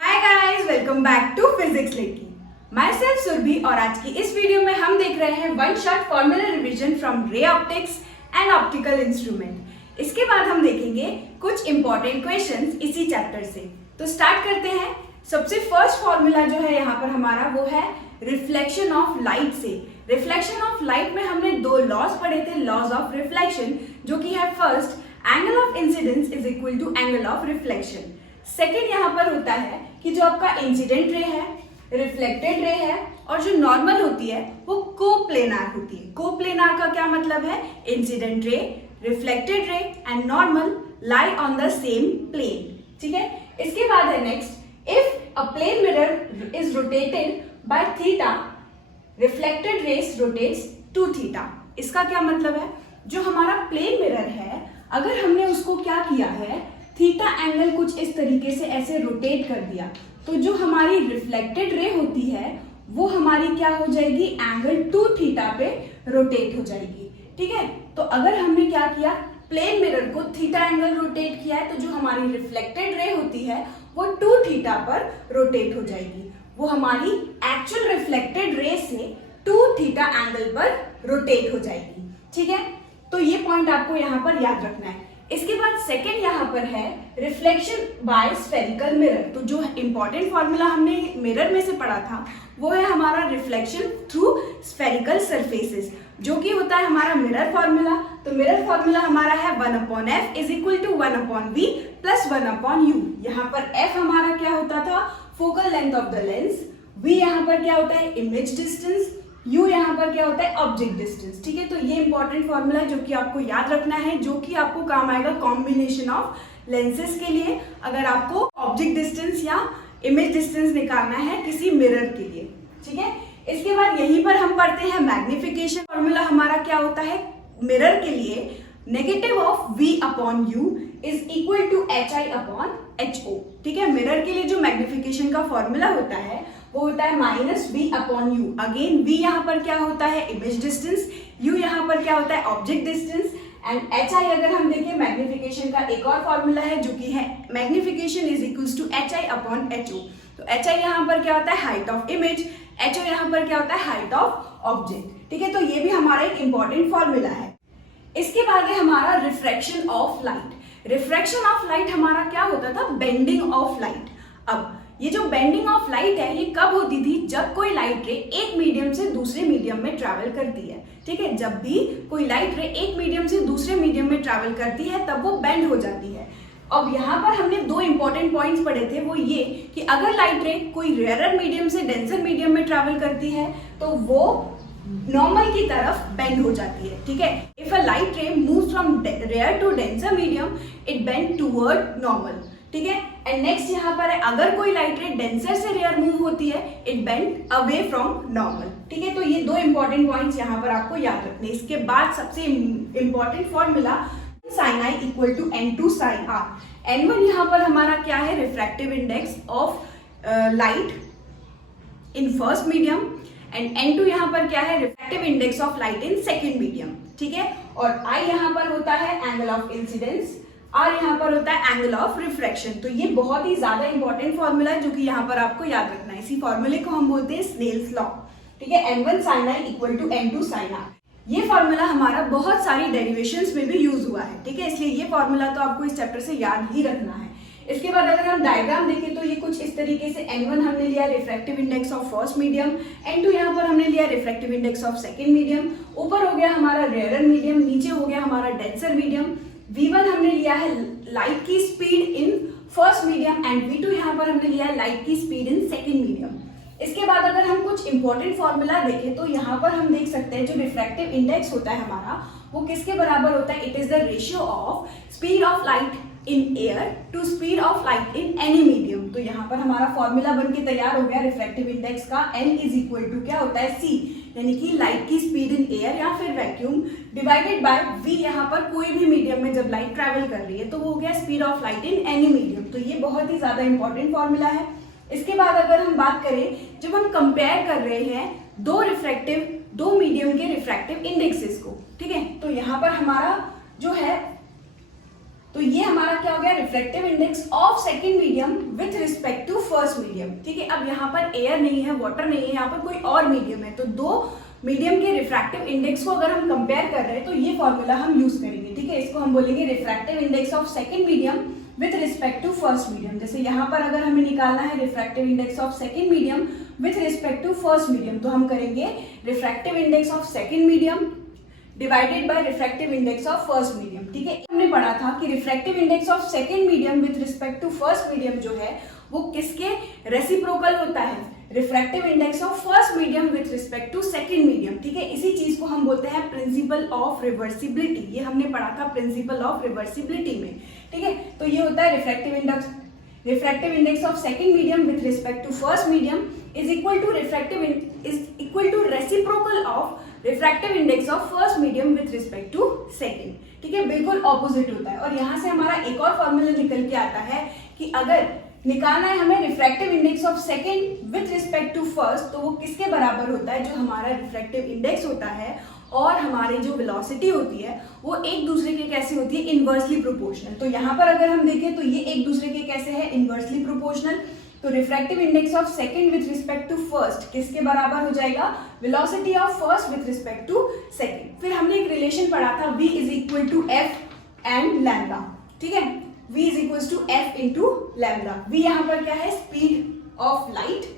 Hi guys, welcome back to physics लेकी। Myself Surabhi और आज की इस वीडियो में हम देख रहे हैं one shot formula revision from ray optics and optical instrument. इसके बाद हम देखेंगे कुछ इंपॉर्टेंट क्वेश्चंस इसी चैप्टर से। तो स्टार्ट करते हैं। सबसे फर्स्ट फॉर्मूला जो है यहाँ पर हमारा वो है रिफ्लेक्शन ऑफ लाइट से। रिफ्लेक्शन ऑफ लाइट में हमने दो लॉज पढ़े थे, लॉज ऑफ रिफ्लेक्शन, जो कि है first angle of incidence is equal to angle of reflection. Second यहाँ पर होता है कि जो आपका इंसिडेंट रे है, रिफ्लेक्टेड रे है और जो नॉर्मल होती है वो कोप्लेनार होती है। कोप्लेनार का क्या मतलब है? Incident ray, reflected ray and normal lie on the same plane. ठीक है, इसके बाद है next, if a plane mirror is rotated by theta, reflected rays rotates two theta. इसका क्या मतलब है? जो हमारा प्लेन मिरर है, अगर हमने उसको क्या किया है, थीटा एंगल कुछ इस तरीके से ऐसे रोटेट कर दिया, तो जो हमारी रिफ्लेक्टेड रे होती है वो हमारी क्या हो जाएगी, एंगल टू थीटा पे रोटेट हो जाएगी। ठीक है, तो अगर हमने क्या किया, प्लेन मिरर को थीटा एंगल रोटेट किया है, तो जो हमारी रिफ्लेक्टेड रे होती है वो टू थीटा पर रोटेट हो जाएगी। वो हमारी एक्चुअल रिफ्लेक्टेड रे से टू थीटा एंगल पर रोटेट हो जाएगी। ठीक है, तो ये पॉइंट आपको यहाँ पर याद रखना है। इसके बाद सेकेंड यहाँ पर है रिफ्लेक्शन बाय स्फेरिकल मिरर। तो जो इंपॉर्टेंट फॉर्मूला हमने मिरर में से पढ़ा था वो है हमारा रिफ्लेक्शन थ्रू स्फेरिकल सरफेसेस, जो कि होता है हमारा मिरर फॉर्मूला। तो मिरर फॉर्मूला हमारा है 1/f is equal to 1/v plus 1/u। यहाँ पर f हमारा क्या होता था, focal length of the lens, v यहाँ पर क्या होता है, इमेज डिस्टेंस, u यहाँ पर क्या होता है, ऑब्जेक्ट डिस्टेंस। ठीक है, तो ये इंपॉर्टेंट फॉर्मूला जो कि आपको याद रखना है, जो कि आपको काम आएगा कॉम्बिनेशन ऑफ लेंसेज के लिए, अगर आपको ऑब्जेक्ट डिस्टेंस या इमेज डिस्टेंस निकालना है किसी मिरर के लिए। ठीक है, इसके बाद यहीं पर हम पढ़ते हैं मैग्निफिकेशन। फॉर्मूला हमारा क्या होता है मिरर के लिए, negative of v/u is equal to hi/ho। ठीक है, मिरर के लिए जो मैग्निफिकेशन का फॉर्मूला होता है वो होता है -v/u। अगेन v यहाँ पर क्या होता है, इमेज डिस्टेंस, u यहाँ पर क्या होता है, ऑब्जेक्ट डिस्टेंस, एंड hi अगर हम देखें मैग्निफिकेशन का एक और फॉर्मूला है जो कि है magnification is equals to hi/ho। तो hi यहाँ पर क्या होता है, हाइट ऑफ इमेज, ho यहाँ पर क्या होता है, हाइट ऑफ ऑब्जेक्ट। ठीक है, तो ये भी हमारा एक इंपॉर्टेंट फॉर्मूला है। इसके बाद है हमारा refraction of light. Refraction of light हमारा क्या होता था, बेंडिंग ऑफ लाइट। अब ये जो बेंडिंग ऑफ लाइट है ये कब होती थी, जब कोई लाइट रे एक मीडियम से दूसरे मीडियम में ट्रैवल करती है। ठीक है, जब भी कोई लाइट रे एक मीडियम से दूसरे मीडियम में ट्रैवल करती है तब वो बेंड हो जाती है। अब यहाँ पर हमने दो इंपॉर्टेंट पॉइंट्स पढ़े थे, वो ये कि अगर लाइट रे कोई रेयर मीडियम से डेंसर मीडियम में ट्रैवल करती है तो वो नॉर्मल की तरफ बेंड हो जाती है। ठीक है, if a light ray moves from rare to denser medium it bend toward normal. ठीक है, एंड नेक्स्ट यहाँ पर है, अगर कोई लाइट रे डेंसर से रेयर मूव होती है it bend away from normal. ठीक है, तो ये दो इंपॉर्टेंट पॉइंट्स यहाँ पर आपको याद रखने। इसके बाद सबसे important formula sin i equal to n2 sin r। n1 यहाँ पर हमारा क्या है, refractive index of light in first medium, and n2 यहाँ पर क्या है, refractive index of light in second medium. ठीक है, और I यहाँ पर होता है एंगल ऑफ इंसिडेंस, R यहाँ पर होता है एंगल ऑफ रिफ्रैक्शन। तो ये बहुत ही ज्यादा इंपॉर्टेंट फॉर्मूला है जो कि यहाँ पर आपको याद रखना है। इसी फॉर्मूले को हम बोलते हैं स्नेल्स लॉ। ठीक है, n1 sin i equal to n2 sin r। ये फॉर्मूला हमारा बहुत सारी डेरिवेशंस में भी यूज हुआ है। ठीक है, इसलिए ये फॉर्मूला तो आपको इस चैप्टर से याद ही रखना है। इसके बाद अगर हम डायग्राम देखें तो ये कुछ इस तरीके से, n1 हमने लिया refractive index of first medium, n2 यहाँ पर हमने लिया refractive index of second medium, ऊपर हो गया हमारा रेयर मीडियम, नीचे हो गया हमारा डेंसर मीडियम, v1 हमने लिया है लाइट की speed in first medium, and v2 यहाँ पर हमने लिया है लाइट की स्पीड इन सेकेंड मीडियम। इसके बाद अगर हम कुछ इंपॉर्टेंट फॉर्मूला देखें तो यहाँ पर हम देख सकते हैं जो रिफ्रैक्टिव इंडेक्स होता है हमारा वो किसके बराबर होता है, it is the ratio of speed of light in air to speed of light in any medium. तो यहाँ पर हमारा फॉर्मूला बन के तैयार हो गया रिफ्रैक्टिव इंडेक्स का, n इज इक्वल टू क्या होता है, c, यानी कि लाइट की स्पीड इन एयर या फिर वैक्यूम डिवाइडेड बाय v, यहाँ पर कोई भी मीडियम में जब लाइट ट्रैवल कर रही है तो वो हो गया speed of light in any medium. तो ये बहुत ही ज्यादा इंपॉर्टेंट फॉर्मूला है। इसके बाद अगर हम बात करें, जब हम कंपेयर कर रहे हैं दो मीडियम के रिफ्रैक्टिव इंडेक्सेस को, ठीक है, तो यहाँ पर हमारा जो है तो ये हमारा क्या हो गया, refractive index of second medium with respect to first medium. ठीक है, अब यहाँ पर एयर नहीं है, वाटर नहीं है, यहाँ पर कोई और मीडियम है, तो दो मीडियम के रिफ्रैक्टिव इंडेक्स को अगर हम कंपेयर कर रहे हैं तो ये फॉर्मूला हम यूज करेंगे। ठीक है, इसको हम बोलेंगे refractive index of second medium with respect to first medium. जैसे यहाँ पर अगर हमें निकालना है refractive index of second medium with respect to first medium, तो हम करेंगे refractive index of second medium divided by refractive index of first medium. ठीक है, हमने पढ़ा था कि refractive index of second medium with respect to first medium जो है वो किसके रेसिप्रोकल होता है, refractive index of first medium with respect to second medium. ठीक है, इसी चीज को हम बोलते हैं प्रिंसिपल ऑफ रिवर्सिबिलिटी। ये हमने पढ़ा था प्रिंसिपल ऑफ रिवर्सिबिलिटी में। ठीक है, तो ये होता है refractive index of second medium with respect to first medium is equal to reciprocal of refractive index of first medium with respect to second. ठीक है, बिल्कुल ऑपोजिट होता है। और यहां से हमारा एक और फॉर्मूला निकल के आता है कि अगर निकालना है हमें refractive index of second with respect to first, तो वो किसके बराबर होता है, जो हमारा रिफ्रैक्टिव इंडेक्स होता है और हमारी जो वेलोसिटी होती है वो एक दूसरे के कैसे होती है, इनवर्सली प्रोपोर्शनल। तो यहाँ पर अगर हम देखें तो ये एक दूसरे के कैसे है, इनवर्सली प्रोपोर्शनल। तो refractive index of second with respect to first किसके बराबर हो जाएगा, velocity of first with respect to second. फिर हमने एक रिलेशन पढ़ा था v is equal to f and lambda. ठीक है, v is equal to f into lambda. v यहाँ पर क्या है, स्पीड ऑफ लाइट,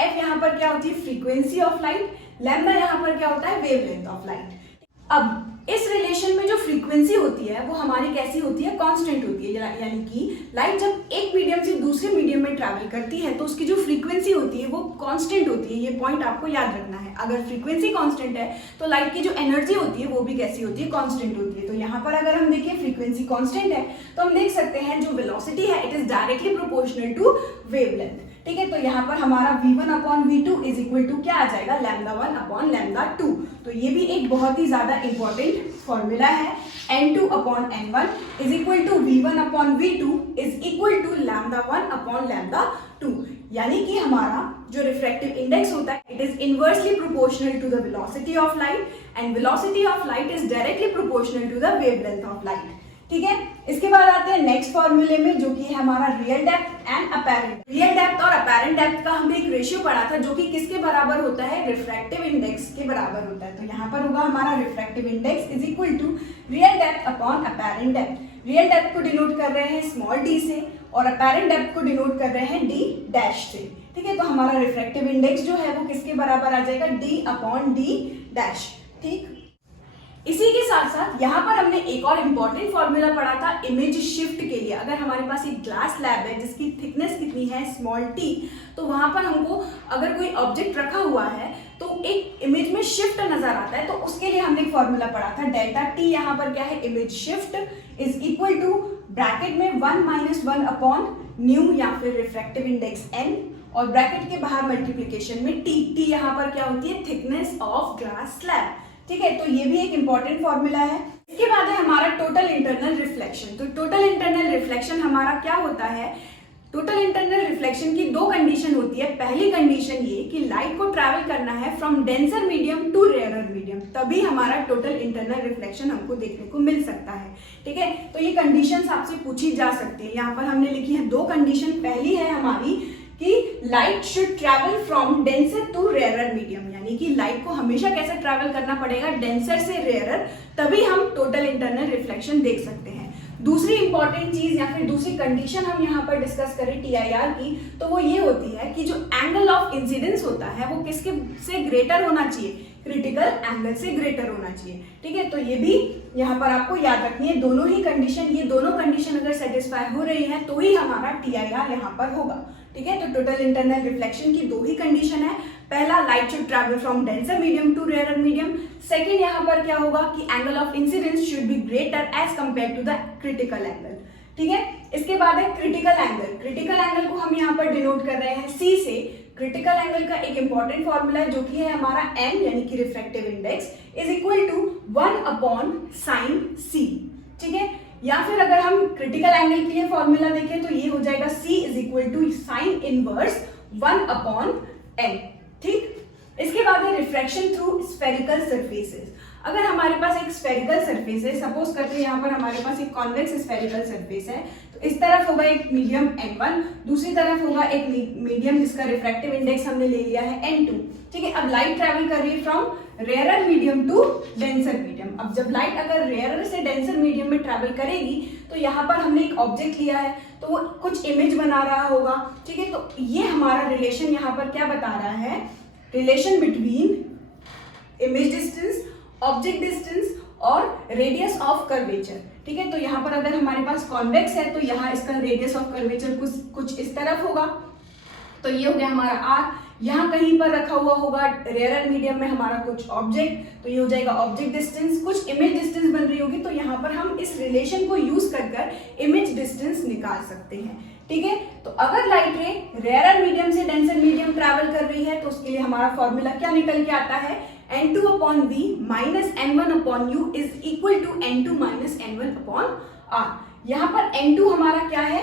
f यहाँ पर क्या होती है, फ्रीक्वेंसी ऑफ लाइट, लैम्डा यहाँ पर क्या होता है, वेवलेंथ ऑफ लाइट। अब इस रिलेशन में जो फ्रीक्वेंसी होती है वो हमारी कैसी होती है, कांस्टेंट होती है। यानी कि लाइट जब एक मीडियम से दूसरे मीडियम में ट्रैवल करती है तो उसकी जो फ्रीक्वेंसी होती है वो कांस्टेंट होती है। ये पॉइंट आपको याद रखना है। अगर फ्रीक्वेंसी कांस्टेंट है तो लाइट की जो एनर्जी होती है वो भी कैसी होती है, कांस्टेंट होती है। तो यहाँ पर अगर हम देखें फ्रीक्वेंसी कांस्टेंट है तो हम देख सकते हैं जो वेलोसिटी है it is directly proportional to wavelength. ठीक है, तो यहाँ पर हमारा v1 upon v2 is equal to क्या आ जाएगा, λ1 अपॉन λ2। तो ये भी एक बहुत ही ज्यादा इंपॉर्टेंट फॉर्मूला है। n2 upon n1 is equal to v1 upon v2 is equal to λ1 upon λ2। यानी कि हमारा जो रिफ्रैक्टिव इंडेक्स होता है it is inversely proportional to the velocity of light and velocity of light is directly proportional to the wavelength of light. ठीक है, इसके बाद आते हैं नेक्स्ट फॉर्मूले में जो कि है हमारा real depth and apparent. Real depth और अपेरेंट डेप्थ का हमने एक रेशियो पढ़ा था जो कि किसके बराबर होता है, रिफ्रैक्टिव इंडेक्स के बराबर होता है। तो यहाँ पर होगा हमारा refractive index is equal to real depth upon apparent depth. Real depth को डिनोट कर रहे हैं स्मॉल d से और अपेरेंट डेप्थ को डिनोट कर रहे हैं d डैश से। ठीक है, तो हमारा रिफ्रैक्टिव इंडेक्स जो है वो किसके बराबर आ जाएगा, d अपॉन d डैश। ठीक, इसी के साथ साथ यहाँ पर हमने एक और इम्पॉर्टेंट फॉर्मूला पढ़ा था इमेज शिफ्ट के लिए। अगर हमारे पास एक ग्लास स्लैब है जिसकी थिकनेस कितनी है, स्मॉल t, तो वहां पर हमको अगर कोई ऑब्जेक्ट रखा हुआ है तो एक इमेज में शिफ्ट नजर आता है, तो उसके लिए हमने एक फॉर्मूला पढ़ा था डेल्टा t। यहाँ पर क्या है, image shift is equal to bracket में 1 माइनस 1 अपॉन न्यू या फिर रिफ्रैक्टिव इंडेक्स n और ब्रैकेट के बाहर मल्टीप्लीकेशन में t यहाँ पर क्या होती है, थिकनेस ऑफ ग्लास स्लैब। ठीक है, तो ये भी एक इंपॉर्टेंट फॉर्मूला है। इसके बाद है हमारा टोटल इंटरनल रिफ्लेक्शन। तो टोटल इंटरनल रिफ्लेक्शन हमारा क्या होता है, टोटल इंटरनल रिफ्लेक्शन की दो कंडीशन होती है। पहली कंडीशन ये कि लाइट को ट्रैवल करना है from denser medium to rarer medium, तभी हमारा टोटल इंटरनल रिफ्लेक्शन हमको देखने को मिल सकता है। ठीक है, तो ये कंडीशंस आपसे पूछी जा सकती है। यहाँ पर हमने लिखी है दो कंडीशन। पहली है हमारी कि light should travel from denser to rarer medium, यानी कि लाइट को हमेशा कैसे ट्रैवल करना पड़ेगा, डेंसर से रेयरर, तभी हम टोटल इंटरनल रिफ्लेक्शन देख सकते हैं। दूसरी इंपॉर्टेंट चीज या फिर दूसरी कंडीशन हम यहाँ पर डिस्कस करें TIR की, तो वो ये होती है कि जो एंगल ऑफ इंसिडेंस होता है वो किसके से ग्रेटर होना चाहिए, क्रिटिकल एंगल से ग्रेटर होना चाहिए। ठीक है, तो ये भी यहाँ पर आपको याद रखनी है। दोनों ही कंडीशन, ये दोनों कंडीशन अगर सेटिस्फाई हो रही है तो ही हमारा TIR यहाँ पर होगा। ठीक है, तो टोटल इंटरनल रिफ्लेक्शन की दो ही कंडीशन है। पहला, light should travel from denser medium to rarer medium. Second, यहाँ पर क्या होगा कि angle of incidence should be greater as compare to the critical angle. ठीक है, इसके बाद है क्रिटिकल एंगल। क्रिटिकल एंगल को हम यहाँ पर डिनोट कर रहे हैं C से। क्रिटिकल एंगल का एक इंपॉर्टेंट फॉर्मूला है जो कि है हमारा n यानी कि refractive index is equal to 1 upon sine C। ठीक है, या फिर अगर हम क्रिटिकल एंगल के लिए फॉर्मूला देखें तो ये हो जाएगा C is equal to sine inverse 1 upon n। ठीक, इसके बाद है रिफ्रैक्शन थ्रू स्फेरिकल सरफेसेस। अगर हमारे पास एक स्फेरिकल सरफेस है, सपोज करते हैं यहाँ पर हमारे पास एक कॉन्वेक्स स्फेरिकल सरफेस है, तो इस तरफ होगा एक मीडियम n1, दूसरी तरफ होगा एक मीडियम जिसका रिफ्रैक्टिव इंडेक्स हमने ले लिया है n2। ठीक है, अब लाइट ट्रैवल कर रही है from rarer medium to denser medium. अब जब लाइट अगर रेयरर से डेंसर मीडियम में ट्रैवल करेगी तो यहाँ पर हमने एक ऑब्जेक्ट लिया है, तो वो कुछ इमेज बना रहा होगा। ठीक है, तो ये हमारा रिलेशन यहाँ पर क्या बता रहा है, relation between image distance, object distance और रेडियस ऑफ कर्वेचर। ठीक है, तो यहाँ पर अगर हमारे पास कॉन्वेक्स है तो यहाँ इसका रेडियस ऑफ कर्वेचर कुछ इस तरफ होगा, तो ये हो गया हमारा आर। यहाँ कहीं पर रखा हुआ होगा रेयरर मीडियम में हमारा कुछ ऑब्जेक्ट, तो ये हो जाएगा ऑब्जेक्ट डिस्टेंस, कुछ इमेज डिस्टेंस बन रही होगी, तो यहाँ पर हम इस रिलेशन को यूज कर इमेज डिस्टेंस निकाल सकते हैं। ठीक है, तो अगर लाइट रे रेयरर मीडियम से डेंसर मीडियम ट्रैवल कर रही है तो उसके लिए हमारा फॉर्मूला क्या निकल के आता है, n2/v minus n1/u is equal to n2 minus n1/r। यहाँ पर n2 हमारा क्या है,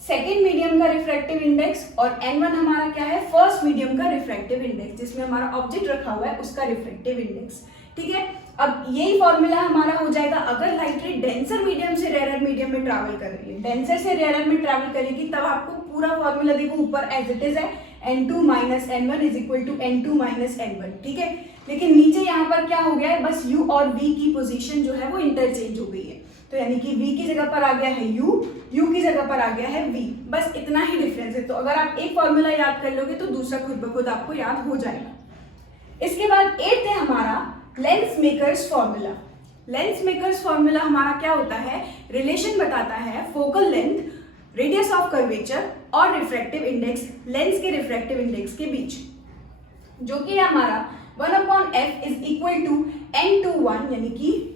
सेकेंड मीडियम का रिफ्रैक्टिव इंडेक्स, और n1 हमारा क्या है, फर्स्ट मीडियम का रिफ्रैक्टिव इंडेक्स, जिसमें हमारा ऑब्जेक्ट रखा हुआ है उसका रिफ्रैक्टिव इंडेक्स। ठीक है, अब यही फॉर्मूला हमारा हो जाएगा अगर लाइट रे डेंसर मीडियम से रेयरर मीडियम में ट्रैवल कर रही है, डेंसर से रेयरर में ट्रैवल करेगी, तब आपको पूरा फॉर्मूला देखो ऊपर एज इट इज है, n2 minus n1 is equal to n2 minus n1। ठीक है, लेकिन नीचे यहाँ पर क्या हो गया है, बस u और v की पोजीशन जो है वो इंटरचेंज हो गई है, तो यानी कि v की जगह पर आ गया है u की जगह पर आ गया है v, बस इतना ही डिफरेंस है। तो अगर आप एक फॉर्मूला याद कर लोगे तो दूसरा खुद ब खुद आपको याद हो जाएगा। इसके बाद 8th है हमारा lens makers formula. Lens makers formula हमारा क्या होता है, रिलेशन बताता है focal length, radius of curvature और रिफ्रैक्टिव इंडेक्स, लेंस के रिफ्रैक्टिव इंडेक्स के बीच, जो कि हमारा 1/f is equal to n/1, यानी कि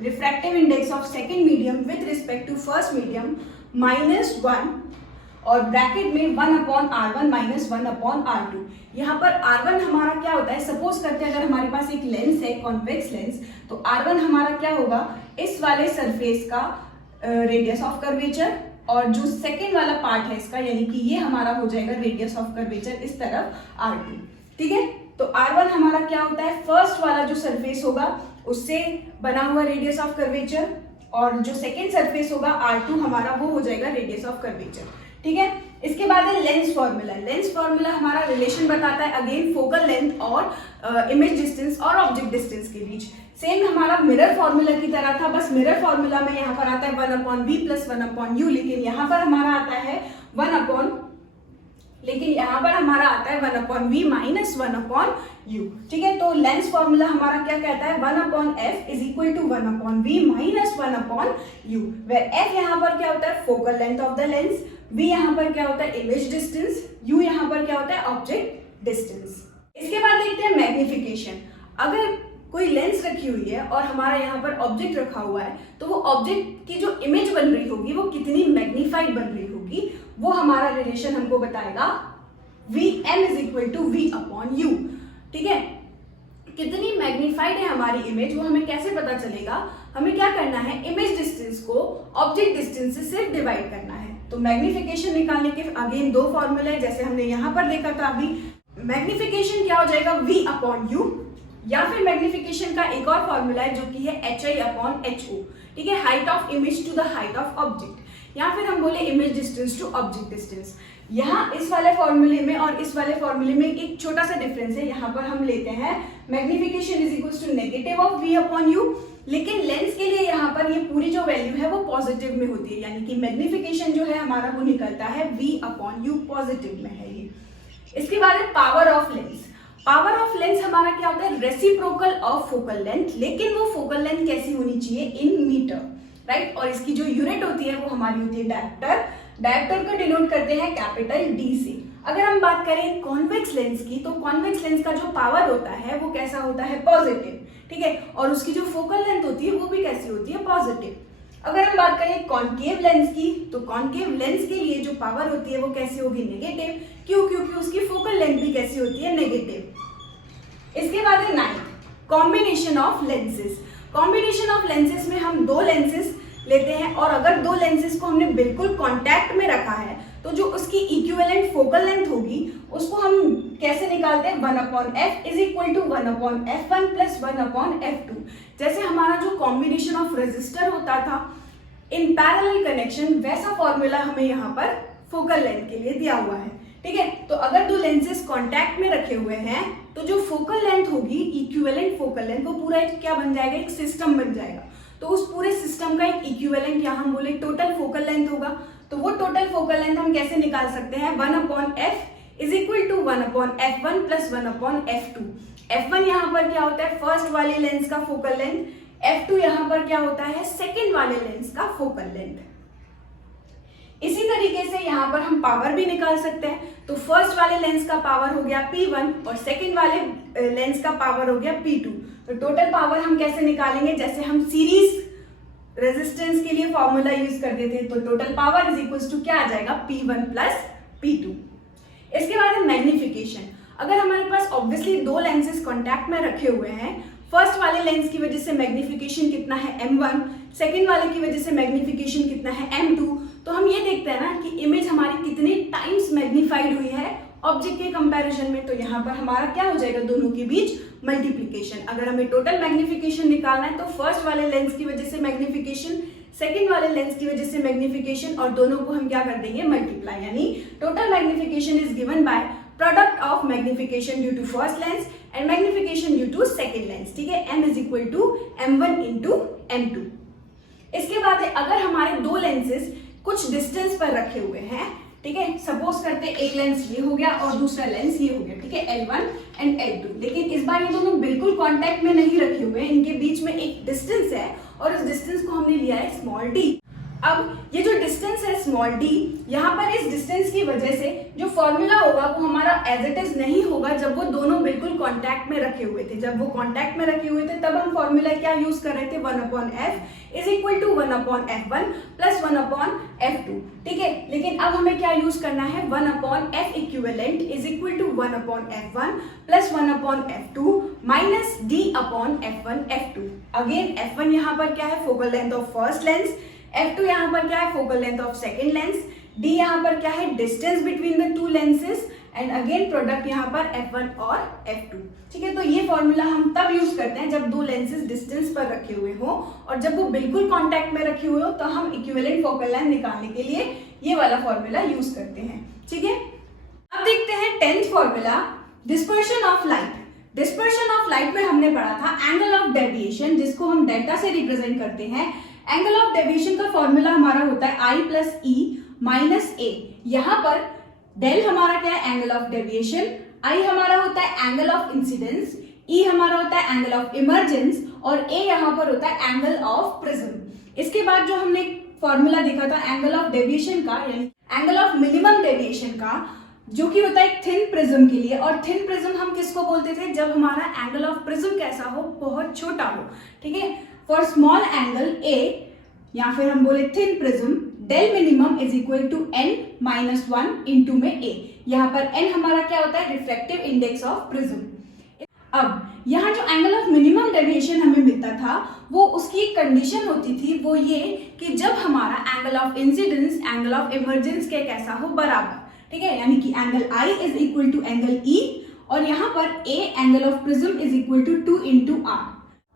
refractive index of second medium with respect to first medium -1 और ब्रैकेट में 1/r1 माइनस 1/r2। यहाँ पर r1 हमारा क्या होता है, सपोज करते हैं अगर हमारे पास एक लेंस है कॉन्वेक्स लेंस, तो r1 हमारा क्या होगा, इस वाले सरफेस का रेडियस ऑफ कर्वेचर, और जो सेकेंड वाला पार्ट है इसका, यानी कि ये हमारा हो जाएगा रेडियस ऑफ कर्वेचर इस तरफ r2। ठीक है, तो r1 हमारा क्या होता है, फर्स्ट वाला जो सरफेस होगा उससे बना हुआ रेडियस ऑफ कर्वेचर, और जो सेकेंड सरफेस होगा r2 हमारा वो हो जाएगा रेडियस ऑफ कर्वेचर। ठीक है, इसके बाद है लेंस फॉर्मूला। लेंस फॉर्मूला हमारा रिलेशन बताता है अगेन फोकल लेंथ और इमेज डिस्टेंस और ऑब्जेक्ट डिस्टेंस के बीच। सेम हमारा मिरर फॉर्मूला की तरह था, बस मिरर फॉर्मूला में यहाँ पर आता है 1/v प्लस 1/u, लेकिन यहाँ पर हमारा आता है 1/v माइनस 1/u। ठीक है, तो लेंस फॉर्मूला हमारा क्या कहता है, 1/f is equal to 1/v minus 1/u, where f यहाँ पर क्या होता है, focal length of the lens, v यहाँ पर क्या होता है, इमेज डिस्टेंस, u यहाँ पर क्या होता है, ऑब्जेक्ट डिस्टेंस। इसके बाद देखते हैं मैग्निफिकेशन। अगर कोई लेंस रखी हुई है और हमारा यहाँ पर ऑब्जेक्ट रखा हुआ है, तो वो ऑब्जेक्ट की जो इमेज बन रही होगी वो कितनी मैग्नीफाइड बन रही होगी, वो हमारा रिलेशन हमको बताएगा Vm is equal to V/u। ठीक है, कितनी मैग्नीफाइड है हमारी इमेज वो हमें कैसे पता चलेगा, हमें क्या करना है, इमेज डिस्टेंस को ऑब्जेक्ट डिस्टेंस से सिर्फ डिवाइड करना है। तो मैग्निफिकेशन निकालने के अगेन दो फॉर्मूले हैं, जैसे हमने यहाँ पर देखा था अभी। मैग्निफिकेशन क्या हो जाएगा, V/u, या फिर मैग्निफिकेशन का एक और फॉर्मूला है जो कि है hi/ho। ठीक है, height of image to the height of object, या फिर हम बोले image distance to object distance. यहाँ इस वाले फॉर्मूले में और इस वाले फॉर्मूले में एक छोटा सा डिफरेंस है, यहाँ पर हम लेते हैं magnification is equal to negative of V/u, लेकिन लेंस के लिए यहाँ पर ये पूरी जो वैल्यू है वो पॉजिटिव में होती है, यानी कि मैग्निफिकेशन जो है हमारा वो निकलता है V/u, पॉजिटिव में है ये। इसके बाद है power of lens. Power of lens हमारा क्या होता है, रेसिप्रोकल ऑफ फोकल लेंथ, लेकिन वो फोकल लेंथ कैसी होनी चाहिए, इन मीटर, राइट। और इसकी जो यूनिट होती है वो हमारी होती है डायप्टर। डायप्टर को डिनोट करते हैं कैपिटल D से। अगर हम बात करें कॉन्वेक्स लेंस की, तो कॉन्वेक्स लेंस का जो पावर होता है वो कैसा होता है, पॉजिटिव। ठीक है, और उसकी जो फोकल लेंथ होती है वो भी कैसी होती है, पॉजिटिव। अगर हम बात करें कॉन्केव लेंस की, तो कॉन्केव लेंस के लिए जो पावर होती है वो कैसी होगी, नेगेटिव। क्यों, क्योंकि उसकी फोकल लेंथ भी कैसी होती है, नेगेटिव। इसके बाद है 9th, combination of lenses. Combination of lenses में हम दो लेंसेज लेते हैं और अगर दो लेंसेज को हमने बिल्कुल कांटेक्ट में रखा है तो जो उसकी इक्विवेलेंट फोकल लेंथ होगी उसको हम कैसे निकालते हैं 1/f is equal to 1/f1 plus 1/f2। जैसे हमारा जो कॉम्बिनेशन ऑफ रेजिस्टर होता था इन पैरेलल कनेक्शन, वैसा फॉर्मूला हमें यहाँ पर फोकल लेंथ के लिए दिया हुआ है। ठीक है, तो अगर दो लेंसेज कांटेक्ट में रखे हुए हैं तो जो फोकल लेंथ होगी इक्विवेलेंट फोकल लेंथ, वो पूरा एक क्या बन जाएगा, एक सिस्टम बन जाएगा। तो उस पूरे सिस्टम का एक इक्विवेलेंट या हम बोले टोटल फोकल लेंथ होगा। तो वो टोटल फोकल लेंथ हम कैसे निकाल सकते हैं, 1/f is equal to 1/f1 plus 1/f2। f1 यहाँ पर क्या होता है, फर्स्ट वाले लेंस का फोकल लेंथ, f2 यहाँ पर क्या होता है, सेकेंड वाले लेंस का फोकल लेंथ। इसी तरीके से यहाँ पर हम पावर भी निकाल सकते हैं। तो फर्स्ट वाले लेंस का पावर हो गया P1 और सेकेंड वाले लेंस का पावर हो गया P2। तो टोटल पावर हम कैसे निकालेंगे, जैसे हम सीरीज रेजिस्टेंस के लिए फॉर्मूला यूज करते थे, तो total power is equal to क्या आ जाएगा, P1 प्लस P2। इसके बाद है मैग्निफिकेशन। अगर हमारे पास ऑब्वियसली दो लेंसेज कॉन्टैक्ट में रखे हुए हैं, फर्स्ट वाले लेंस की वजह से मैग्निफिकेशन कितना है M1, सेकेंड वाले की वजह से मैग्निफिकेशन कितना है M2, तो हम ये देखते हैं ना कि इमेज हमारी कितने टाइम्स मैग्नीफाइड हुई है ऑब्जेक्ट के कंपैरिजन में। तो यहाँ पर हमारा क्या हो जाएगा, दोनों के बीच मल्टीप्लीकेशन। अगर हमें टोटल मैग्निफिकेशन निकालना है तो फर्स्ट वाले लेंस की वजह से मैग्निफिकेशन, सेकेंड वाले लेंस की वजह से मैग्निफिकेशन, और दोनों को हम क्या कर देंगे, मल्टीप्लाई। यानी total magnification is given by product of magnification due to first lens and magnification due to second lens. ठीक है, m is equal to m1 into m2। इसके बाद अगर हमारे दो लेंसेज कुछ डिस्टेंस पर रखे हुए हैं, ठीक है, सपोज करते हैं एक लेंस ये हो गया और दूसरा लेंस ये हो गया, ठीक है, L1 एंड L2, लेकिन इस बार ये दोनों बिल्कुल कांटेक्ट में नहीं रखे हुए हैं, इनके बीच में एक डिस्टेंस है और इस डिस्टेंस को हमने लिया है स्मॉल d। अब ये जो डिस्टेंस है स्मॉल d, यहाँ पर इस डिस्टेंस की वजह से जो फॉर्मूला होगा वो हमारा एज इट इज नहीं होगा जब वो दोनों बिल्कुल कांटेक्ट में रखे हुए थे। जब वो कांटेक्ट में रखे हुए थे तब हम फॉर्मूला क्या यूज कर रहे थे, 1/f is equal to 1/f1 plus 1/f2। ठीक है, लेकिन अब हमें क्या यूज करना है, 1/f equivalent is equal to 1/f1 plus 1/f2 minus d/f1/f2। Again f1 यहाँ पर क्या है, focal length of first lens, f2 यहाँ पर क्या है, focal length of second lens, d यहाँ पर क्या है, distance between the two lenses, and again product यहाँ पर f1 और f2। ठीक है, तो ये फॉर्मूला हम तब यूज करते हैं जब दो लेंसेज डिस्टेंस पर रखे हुए हो, और जब वो बिल्कुल कांटेक्ट में रखे हुए हो तो हम इक्विवेलेंट फोकल लेंथ निकालने के लिए ये वाला फॉर्मूला यूज करते हैं। ठीक है, अब देखते हैं 10th formula, dispersion of light. Dispersion of light में हमने पढ़ा था एंगल ऑफ डेविएशन, जिसको हम डेल्टा से रिप्रेजेंट करते हैं। एंगल ऑफ डेविएशन का फॉर्मूला हमारा होता है I plus E minus A। यहाँ पर डेल हमारा क्या है, एंगल ऑफ डेविएशन, I हमारा होता है एंगल ऑफ इंसिडेंस, E हमारा होता है एंगल ऑफ इमर्जेंस, और A यहाँ पर होता है एंगल ऑफ प्रिज्म। इसके बाद जो हमने फॉर्मूला देखा था एंगल ऑफ डेविएशन का, यानी एंगल ऑफ मिनिमम डेविएशन का, जो कि होता है थिन प्रिज्म के लिए। और थिन प्रिज्म हम किसको बोलते थे, जब हमारा एंगल ऑफ प्रिज्म कैसा हो, बहुत छोटा हो। ठीक है, फॉर स्मॉल एंगल A या फिर हम बोले thin prism, del minimum is equal to n-1 into में A। यहाँ पर n हमारा क्या होता है, रिफ्रैक्टिव इंडेक्स ऑफ प्रिज्म। अब यहाँ जो एंगल ऑफ मिनिमम डेविएशन हमें मिलता था वो उसकी एक कंडीशन होती थी, वो ये कि जब हमारा angle of incidence angle of emergence के कैसा हो, बराबर। ठीक है, यानी कि angle I is equal to angle E, और यहाँ पर A angle of prism is equal to 2 into R।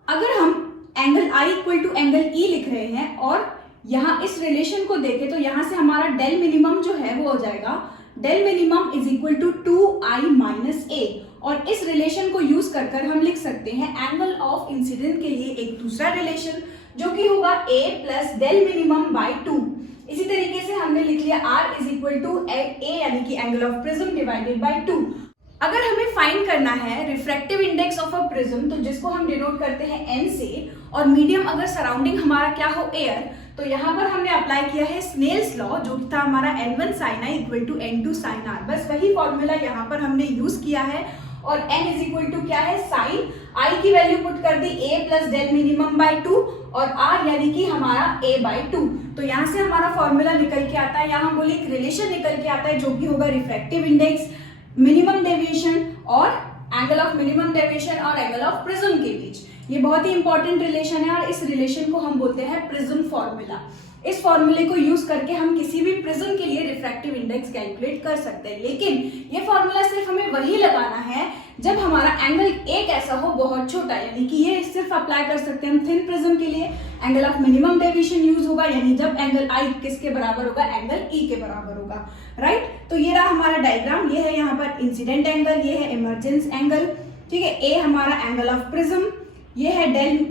अगर हम angle I equal to angle E लिख रहे हैं और यहाँ इस रिलेशन को देखें तो यहाँ से हमारा डेल मिनिमम जो है वो हो जाएगा del minimum is equal to 2I minus A, और इस रिलेशन को यूज कर हम लिख सकते हैं एंगल ऑफ इंसिडेंट के लिए एक दूसरा रिलेशन जो कि होगा A plus del minimum by 2। इसी तरीके से हमने लिख लिया R is equal to A यानी कि angle of prism divided by 2। अगर हमें फाइंड करना है refractive index of a prism, तो जिसको हम डिनोट करते हैं n से, और मीडियम अगर सराउंडिंग हमारा क्या हो, एयर, तो यहाँ पर हमने अप्लाई किया है स्नेल्स लॉ, जो था हमारा n1 sin i equal to n2 sin r। बस वही फॉर्मूला यहाँ पर हमने यूज किया है, और n इज इक्वल टू क्या है, साइन i की वैल्यू पुट कर दी a plus del minimum by 2, और r यानी कि हमारा a बाई 2। तो यहाँ से हमारा फॉर्मूला निकल के आता है, यहाँ हम बोले एक रिलेशन निकल के आता है जो कि होगा रिफ्रैक्टिव इंडेक्स, मिनिमम डेविएशन और एंगल ऑफ मिनिमम डेविएशन और एंगल ऑफ प्रिज्म के बीच। ये बहुत ही इंपॉर्टेंट रिलेशन है और इस रिलेशन को हम बोलते हैं प्रिज्म फॉर्मूला। इस फॉर्मूले को यूज करके हम किसी भी प्रिज्म के लिए रिफ्रैक्टिव इंडेक्स कैलकुलेट कर सकते हैं, लेकिन ये फॉर्मूला सिर्फ हमें वही लगाना है जब हमारा एंगल एक ऐसा हो बहुत छोटा, यानी कि ये सिर्फ अप्लाई कर सकते हैं हम थिन प्रिज्म के लिए। Angle of minimum deviation use होगा, यानी जब एंगल आई किसके बराबर होगा, एंगल ई के बराबर होगा, राइट। तो ये रहा हमारा डायग्राम, ये है यहाँ पर इंसिडेंट एंगल, ये है इमरजेंस एंगल, ठीक है। ए हमारा एंगल ऑफ प्रिज्म, ये है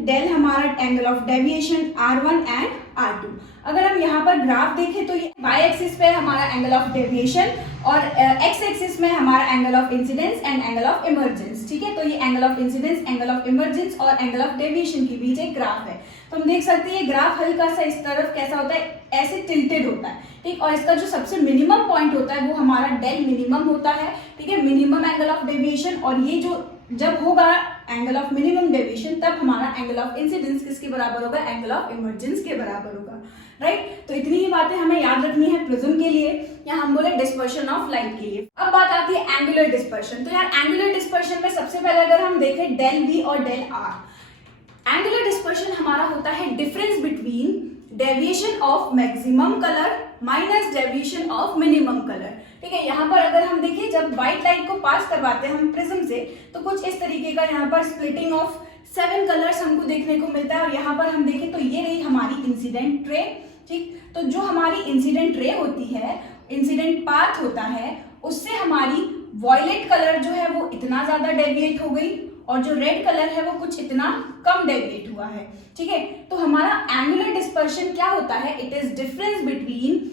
डेल हमारा angle of deviation R1 and R2। अगर हम यहाँ पर ग्राफ देखें तो ये y एक्सिस पे हमारा एंगल ऑफ डेविएशन और x एक्सिस में हमारा angle of incidence and angle of emergence, ठीक है। तो ये angle of incidence, angle of emergence और एंगल ऑफ डेविएशन के बीच एक ग्राफ है। तो हम देख सकते हैं ये ग्राफ हल्का सा इस तरफ कैसा होता है, ऐसे टिल्टेड होता है, ठीक। और इसका जो सबसे मिनिमम पॉइंट होता है वो हमारा डेल मिनिमम होता है, ठीक है, मिनिमम एंगल ऑफ डेविएशन। और ये जो जब होगा एंगल ऑफ मिनिमम डेविएशन तब हमारा एंगल ऑफ इंसिडेंस किसके बराबर होगा, एंगल ऑफ इमरजेंस के बराबर होगा, राइट। तो इतनी ही बातें हमें याद रखनी है प्रिज्म के लिए, या हम बोले डिस्पर्शन ऑफ लाइट के लिए। अब बात आती है एंगुलर डिस्पर्शन। तो यार एंगुलर डिस्पर्शन में सबसे पहले अगर हम देखें डेल वी और डेल आर, एंगुलर डिस्पर्शन हमारा होता है difference between deviation of maximum colour minus deviation of minimum colour, ठीक है। यहाँ पर अगर हम देखें जब व्हाइट लाइट को पास करवाते हैं हम प्रिज्म से तो कुछ इस तरीके का यहाँ पर स्प्लिटिंग ऑफ 7 कलर्स हमको देखने को मिलता है। और यहाँ पर हम देखें तो ये रही हमारी इंसिडेंट रे, ठीक। तो जो हमारी इंसिडेंट रे होती है, इंसिडेंट पाथ होता है, उससे हमारी वॉयलेट कलर जो है वो इतना ज्यादा डेविएट हो गई और जो रेड कलर है वो कुछ इतना कम डेविएट हुआ है, ठीक है। तो हमारा एंगुलर डिस्पर्शन क्या होता है, it is difference between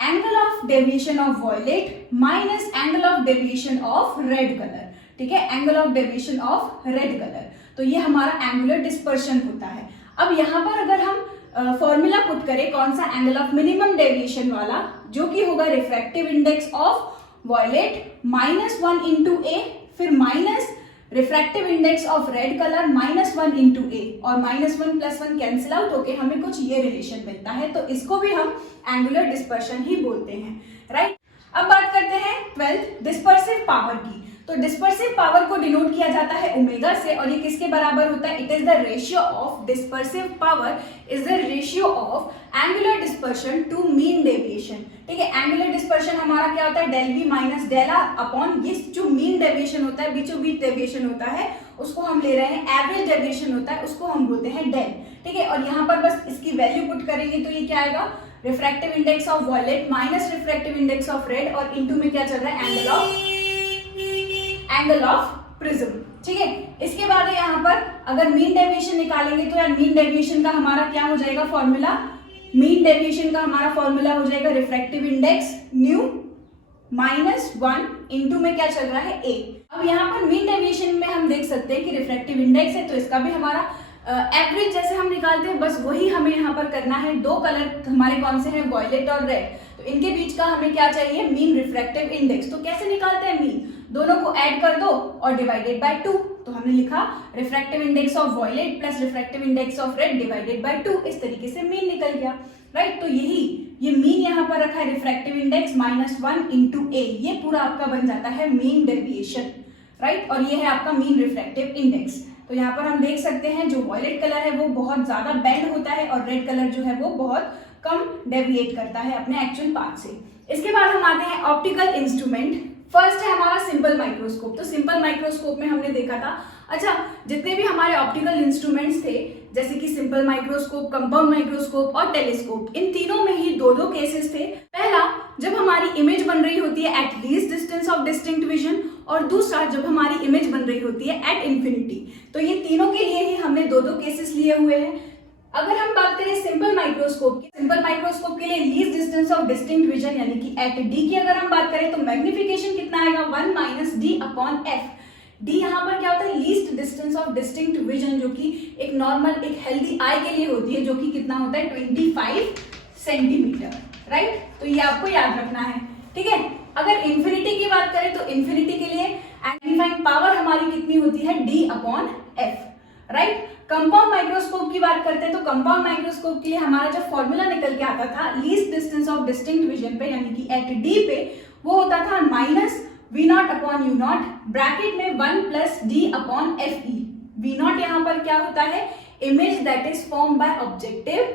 angle of deviation of violet minus angle of deviation of red colour, ठीक है, angle of deviation of red colour. तो ये हमारा एंगुलर डिस्पर्शन होता है। अब यहाँ पर अगर हम फॉर्मूला पुट करें कौन सा, एंगल ऑफ मिनिमम डेविएशन वाला, जो कि होगा refractive index of violet -1 into A, फिर minus refractive index of red colour -1 into A, और -1 + 1 कैंसिल आउट होके हमें कुछ ये रिलेशन मिलता है। तो इसको भी हम एंगुलर डिस्पर्शन ही बोलते हैं, राइट। अब बात करते हैं 12th डिस्पर्सिव पावर की। तो डिस्पर्सिव पावर को डिनोट किया जाता है ओमेगा से, और ये किसके बराबर होता है, it is the ratio of dispersive power is the ratio of angular dispersion to mean deviation, ठीक है। एंगुलर डिस्पर्शन हमारा क्या होता है, del v minus del r upon ये जो मीन डेविएशन होता है, बीचों बीच डेविएशन होता है, उसको हम ले रहे हैं एवरेज डेविएशन होता है, उसको हम बोलते हैं डेल, ठीक है। और यहाँ पर बस इसकी वैल्यू पुट करेंगे तो ये क्या आएगा, refractive index of violet minus refractive index of red, और इनटू में क्या चल रहा है, एंगल ऑफ प्रिज्म, ठीक है। इसके बाद यहाँ पर अगर मीन डेविएशन निकालेंगे तो यार मीन डेविएशन का हमारा क्या हो जाएगा फॉर्मूला, मीन डेविएशन का हमारा फॉर्मूला हो जाएगा रिफ्रैक्टिव इंडेक्स न्यू -1 इंटू में क्या चल रहा है, ए। अब यहाँ पर मीन डेविएशन में हम देख सकते हैं कि रिफ्रैक्टिव इंडेक्स है, तो इसका भी हमारा एवरेज जैसे हम निकालते हैं बस वही हमें यहाँ पर करना है। दो कलर हमारे कौन से हैं, वॉयलेट और रेड, तो इनके बीच का हमें क्या चाहिए, मीन रिफ्रैक्टिव इंडेक्स। तो कैसे निकालते हैं मीन, दोनों को ऐड कर दो और डिवाइडेड बाय 2। तो हमने लिखा refractive index of violet plus refractive index of red divided by 2, इस तरीके से मीन निकल गया, राइट। तो ये मीन यहाँ पर रखा है रिफ्रैक्टिव इंडेक्स -1 इंटू ए, ये पूरा आपका बन जाता है मीन डेविएशन, राइट। और ये है आपका मीन रिफ्रैक्टिव इंडेक्स। तो यहाँ पर हम देख सकते हैं जो वॉयलेट कलर है वो बहुत ज्यादा बेंड होता है और रेड कलर जो है वो बहुत कम डेविएट करता है अपने एक्चुअल पाथ से। इसके बाद हम आते हैं ऑप्टिकल इंस्ट्रूमेंट। फर्स्ट है हमारा सिंपल माइक्रोस्कोप। तो सिंपल माइक्रोस्कोप में हमने देखा था, अच्छा जितने भी हमारे ऑप्टिकल इंस्ट्रूमेंट्स थे जैसे कि सिंपल माइक्रोस्कोप, कंपाउंड माइक्रोस्कोप और टेलीस्कोप, इन तीनों में ही दो केसेस थे। पहला जब हमारी इमेज बन रही होती है at least distance of distinct vision, और दूसरा जब हमारी इमेज बन रही होती है एट इंफिनिटी। तो ये तीनों के लिए ही हमने दो केसेस लिए हुए हैं। अगर हम बात करें सिंपल माइक्रोस्कोप की, सिंपल माइक्रोस्कोप के लिए least distance of distinct vision यानी कि एट डी की अगर हम बात करें तो मैग्निफिकेशन कितना आएगा, 1 - d/f। डी यहाँ पर क्या होता है, least distance of distinct vision, जो कि एक नॉर्मल एक हेल्दी आई के लिए होती है, जो कि कितना होता है 25 सेंटीमीटर, राइट। तो ये आपको याद रखना है, ठीक है। अगर इंफिनिटी की बात करें तो इंफिनिटी के लिए मैग्नीफाइंग पावर हमारी कितनी होती है, d/f, राइट। कंपाउंड माइक्रोस्कोप की बात करते हैं तो कंपाउंड माइक्रोस्कोप के लिए हमारा जो फॉर्मूला निकल के आता था least distance of distinct vision पे यानी कि एट डी पे, वो होता था -V0/U0 ब्रैकेट में 1 + d/Fe। V नॉट यहाँ पर क्या होता है, image that is form by objective,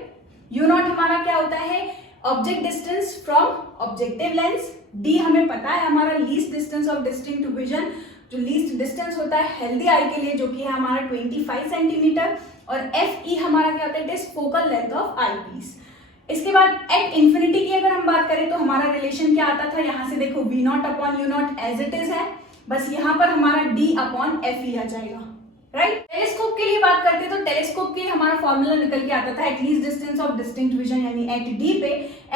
U not हमारा क्या होता है, object distance from objective lens, D हमें पता है हमारा least distance of distinct vision, जो लीस्ट डिस्टेंस होता है हेल्दी आई के लिए जो कि है हमारा 25 सेंटीमीटर, और FE हमारा क्या होता है, it is focal length of I piece. इसके बाद एट इंफिनिटी की अगर हम बात करें तो हमारा रिलेशन क्या आता था, यहाँ से देखो V nought upon U nought as it is है, बस यहाँ पर हमारा D अपॉन FE आ जाएगा, राइट। टेलीस्कोप के लिए बात करते तो टेलीस्कोप के लिए हमारा फॉर्मूला निकल के आता था at least distance of distinct vision यानी एट D पे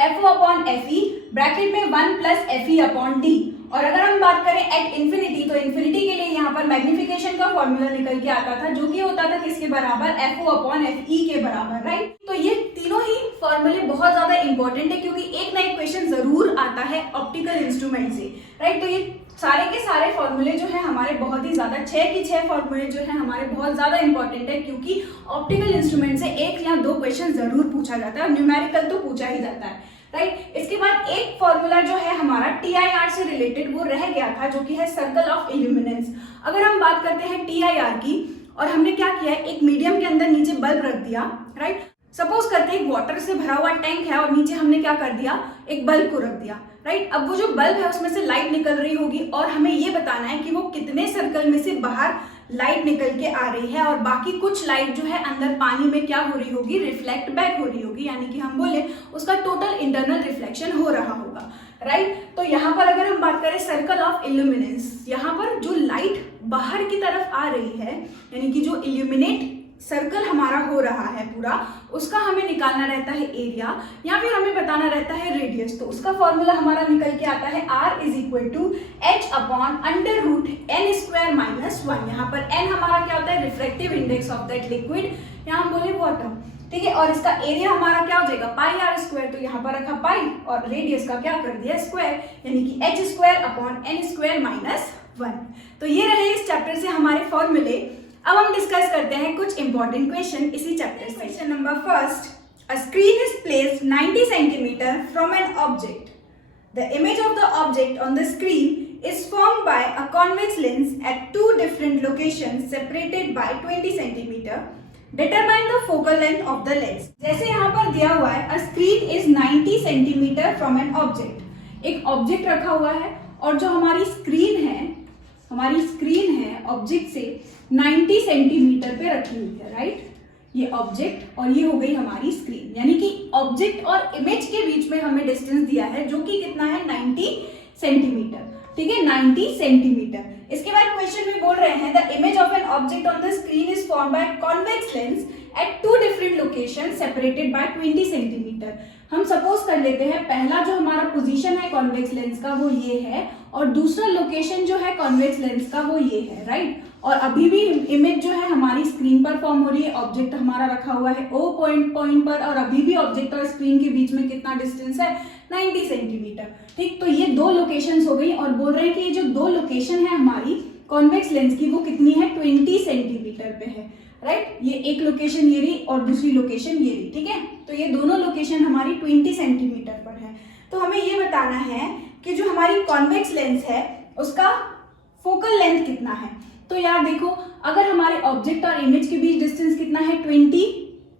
FO अपॉन FE ब्रैकेट में 1 प्लस FE अपॉन D। और अगर हम बात करें एट इंफिनिटी तो इंफिनिटी के लिए यहाँ पर मैग्निफिकेशन का फॉर्मूला निकल के आता था जो कि होता था किसके बराबर, FO अपॉन FE के बराबर, राइट। तो ये तीनों ही फॉर्मूले बहुत ज्यादा इंपॉर्टेंट है क्योंकि एक ना एक क्वेश्चन जरूर आता है ऑप्टिकल इंस्ट्रूमेंट से, राइट। तो ये सारे के सारे फॉर्मूले जो है हमारे बहुत ही ज्यादा 6 के 6 फॉर्मूले जो है हमारे बहुत ज्यादा इंपॉर्टेंट है क्योंकि ऑप्टिकल इंस्ट्रूमेंट से 1 या 2 क्वेश्चन जरूर पूछा जाता है और न्यूमेरिकल तो पूछा ही जाता है, राइट। इसके बाद एक फॉर्मूला जो है हमारा TIR से रिलेटेड वो रह गया था जो कि है सर्कल ऑफ इल्यूमिनेंस। अगर हम बात करते हैं TIR की और हमने क्या किया है, एक मीडियम के अंदर नीचे बल्ब रख दिया, राइट। सपोज करते हैं एक वाटर से भरा हुआ टैंक है और नीचे हमने क्या कर दिया, एक बल्ब को रख दिया, राइट। अब वो जो बल्ब है उसमें से लाइट निकल रही होगी और हमें ये बताना है कि वो कितने सर्कल में से बाहर लाइट निकल के आ रही है और बाकी कुछ लाइट जो है अंदर पानी में क्या हो रही होगी, रिफ्लेक्ट बैक हो रही होगी, यानी कि हम बोले उसका टोटल इंटरनल रिफ्लेक्शन हो रहा होगा, राइट। तो यहाँ पर अगर हम बात करें सर्कल ऑफ इल्यूमिनेंस, यहाँ पर जो लाइट बाहर की तरफ आ रही है यानी कि जो इल्यूमिनेट सर्कल हमारा हो रहा है पूरा, उसका हमें निकालना रहता है एरिया या फिर हमें बताना रहता है रेडियस। तो उसका फॉर्मूला हमारा निकल के आता है R is equal to H upon under root n square minus 1। यहाँ पर n हमारा क्या होता है, refractive index of that liquid, यहाँ हम बोले वाटर, ठीक है। और इसका एरिया हमारा क्या हो जाएगा, पाई आर स्क्वायर, तो यहाँ पर रखा पाई और रेडियस का क्या कर दिया स्क्वायर, यानी कि H square upon n square minus 1। तो ये रहे इस चैप्टर से हमारे फॉर्मूले। अब हम डिस्कस करते हैं कुछ इंपॉर्टेंट क्वेश्चन इसी चैप्टर से। Question number first, a screen is placed 90 centimetre from an object. The image of the object on the screen is formed by a convex lens at 2 different locations separated by 20 centimetre. Determine the focal length of the lens. जैसे यहाँ पर दिया हुआ है, a screen is 90 centimetre from an object. एक object रखा हुआ है और जो हमारी स्क्रीन है ऑब्जेक्ट से 90 सेंटीमीटर पे रखी हुई है, राइट। ये ऑब्जेक्ट और ये हो गई हमारी स्क्रीन, यानी कि ऑब्जेक्ट और इमेज के बीच में हमें डिस्टेंस दिया है जो कि कितना है, 90 सेंटीमीटर, ठीक है, 90 सेंटीमीटर। इसके बाद क्वेश्चन में बोल रहे हैं the image of an object on the screen is formed by convex lens at 2 different location separated by 20 centimetre. हम सपोज कर लेते हैं पहला जो हमारा पोजीशन है कॉन्वेक्स लेंस का वो ये है और दूसरा लोकेशन जो है कॉन्वेक्स लेंस का वो ये है, राइट। और अभी भी इमेज जो है हमारी स्क्रीन पर फॉर्म हो रही है, ऑब्जेक्ट हमारा रखा हुआ है O पॉइंट पर और अभी भी ऑब्जेक्ट और स्क्रीन के बीच में कितना डिस्टेंस है, 90 सेंटीमीटर, ठीक। तो ये 2 लोकेशंस हो गई और बोल रहे हैं कि ये जो 2 लोकेशन है हमारी कॉन्वेक्स लेंस की वो कितनी है, 20 सेंटीमीटर पे है, राइट। ये एक लोकेशन ये रही और दूसरी लोकेशन ये रही, ठीक है। तो ये दोनों लोकेशन हमारी 20 सेंटीमीटर पर है। तो हमें ये बताना है कि जो हमारी कॉन्वेक्स लेंस है उसका फोकल लेंथ कितना है। तो यार देखो, अगर हमारे ऑब्जेक्ट और इमेज के बीच डिस्टेंस कितना है, 20,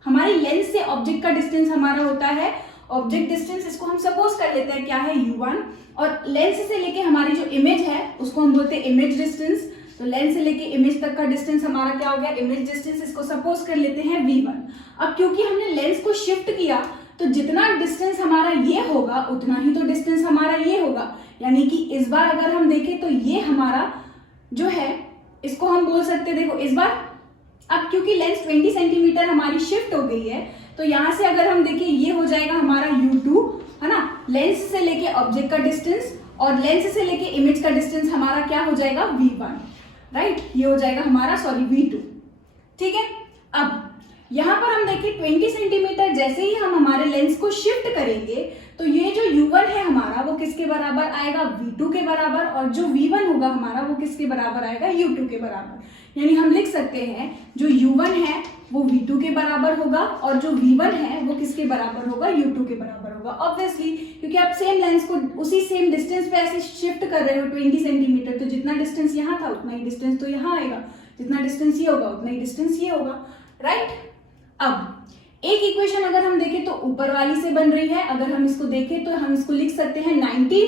हमारी लेंस से ऑब्जेक्ट का डिस्टेंस हमारा होता है ऑब्जेक्ट डिस्टेंस, इसको हम सपोज कर लेते हैं क्या है, U1, और लेंस से लेके हमारी जो इमेज है उसको हम बोलते हैं इमेज डिस्टेंस। तो लेंस से लेके इमेज तक का डिस्टेंस हमारा क्या हो गया, इमेज डिस्टेंस, इसको सपोज कर लेते हैं V1। अब क्योंकि हमने लेंस को शिफ्ट किया तो जितना डिस्टेंस हमारा ये होगा उतना ही तो डिस्टेंस हमारा ये होगा, यानी कि इस बार अगर हम देखें तो ये हमारा जो है इसको हम बोल सकते, देखो इस बार अब क्योंकि लेंस 20 सेंटीमीटर हमारी शिफ्ट हो गई है तो यहाँ से अगर हम देखें ये हो जाएगा हमारा U2, है ना। लेंस से लेके ऑब्जेक्ट का डिस्टेंस और लेंस से लेके इमेज का डिस्टेंस हमारा क्या हो जाएगा, V1, राइट। ये हो जाएगा हमारा V2, ठीक है। अब यहाँ पर हम देखिए 20 सेंटीमीटर जैसे ही हम हमारे लेंस को शिफ्ट करेंगे तो ये जो U1 है हमारा वो किसके बराबर आएगा, V2 के बराबर, और जो V1 होगा हमारा वो किसके बराबर आएगा, U2 के बराबर। यानी हम लिख सकते हैं जो U1 है वो V2 के बराबर होगा और जो V1 है वो किसके बराबर होगा, U2 के बराबर होगा। ऑब्वियसली क्योंकि आप सेम लेंस को उसी सेम डिस्टेंस पे ऐसे शिफ्ट कर रहे हो 20 सेंटीमीटर, तो जितना डिस्टेंस यहाँ था उतना ही डिस्टेंस तो यहाँ आएगा। जितना डिस्टेंस ये होगा उतना ही डिस्टेंस ये होगा, राइट। अब एक इक्वेशन अगर हम देखें तो ऊपर वाली से बन रही है, अगर हम इसको देखें तो हम इसको लिख सकते हैं 90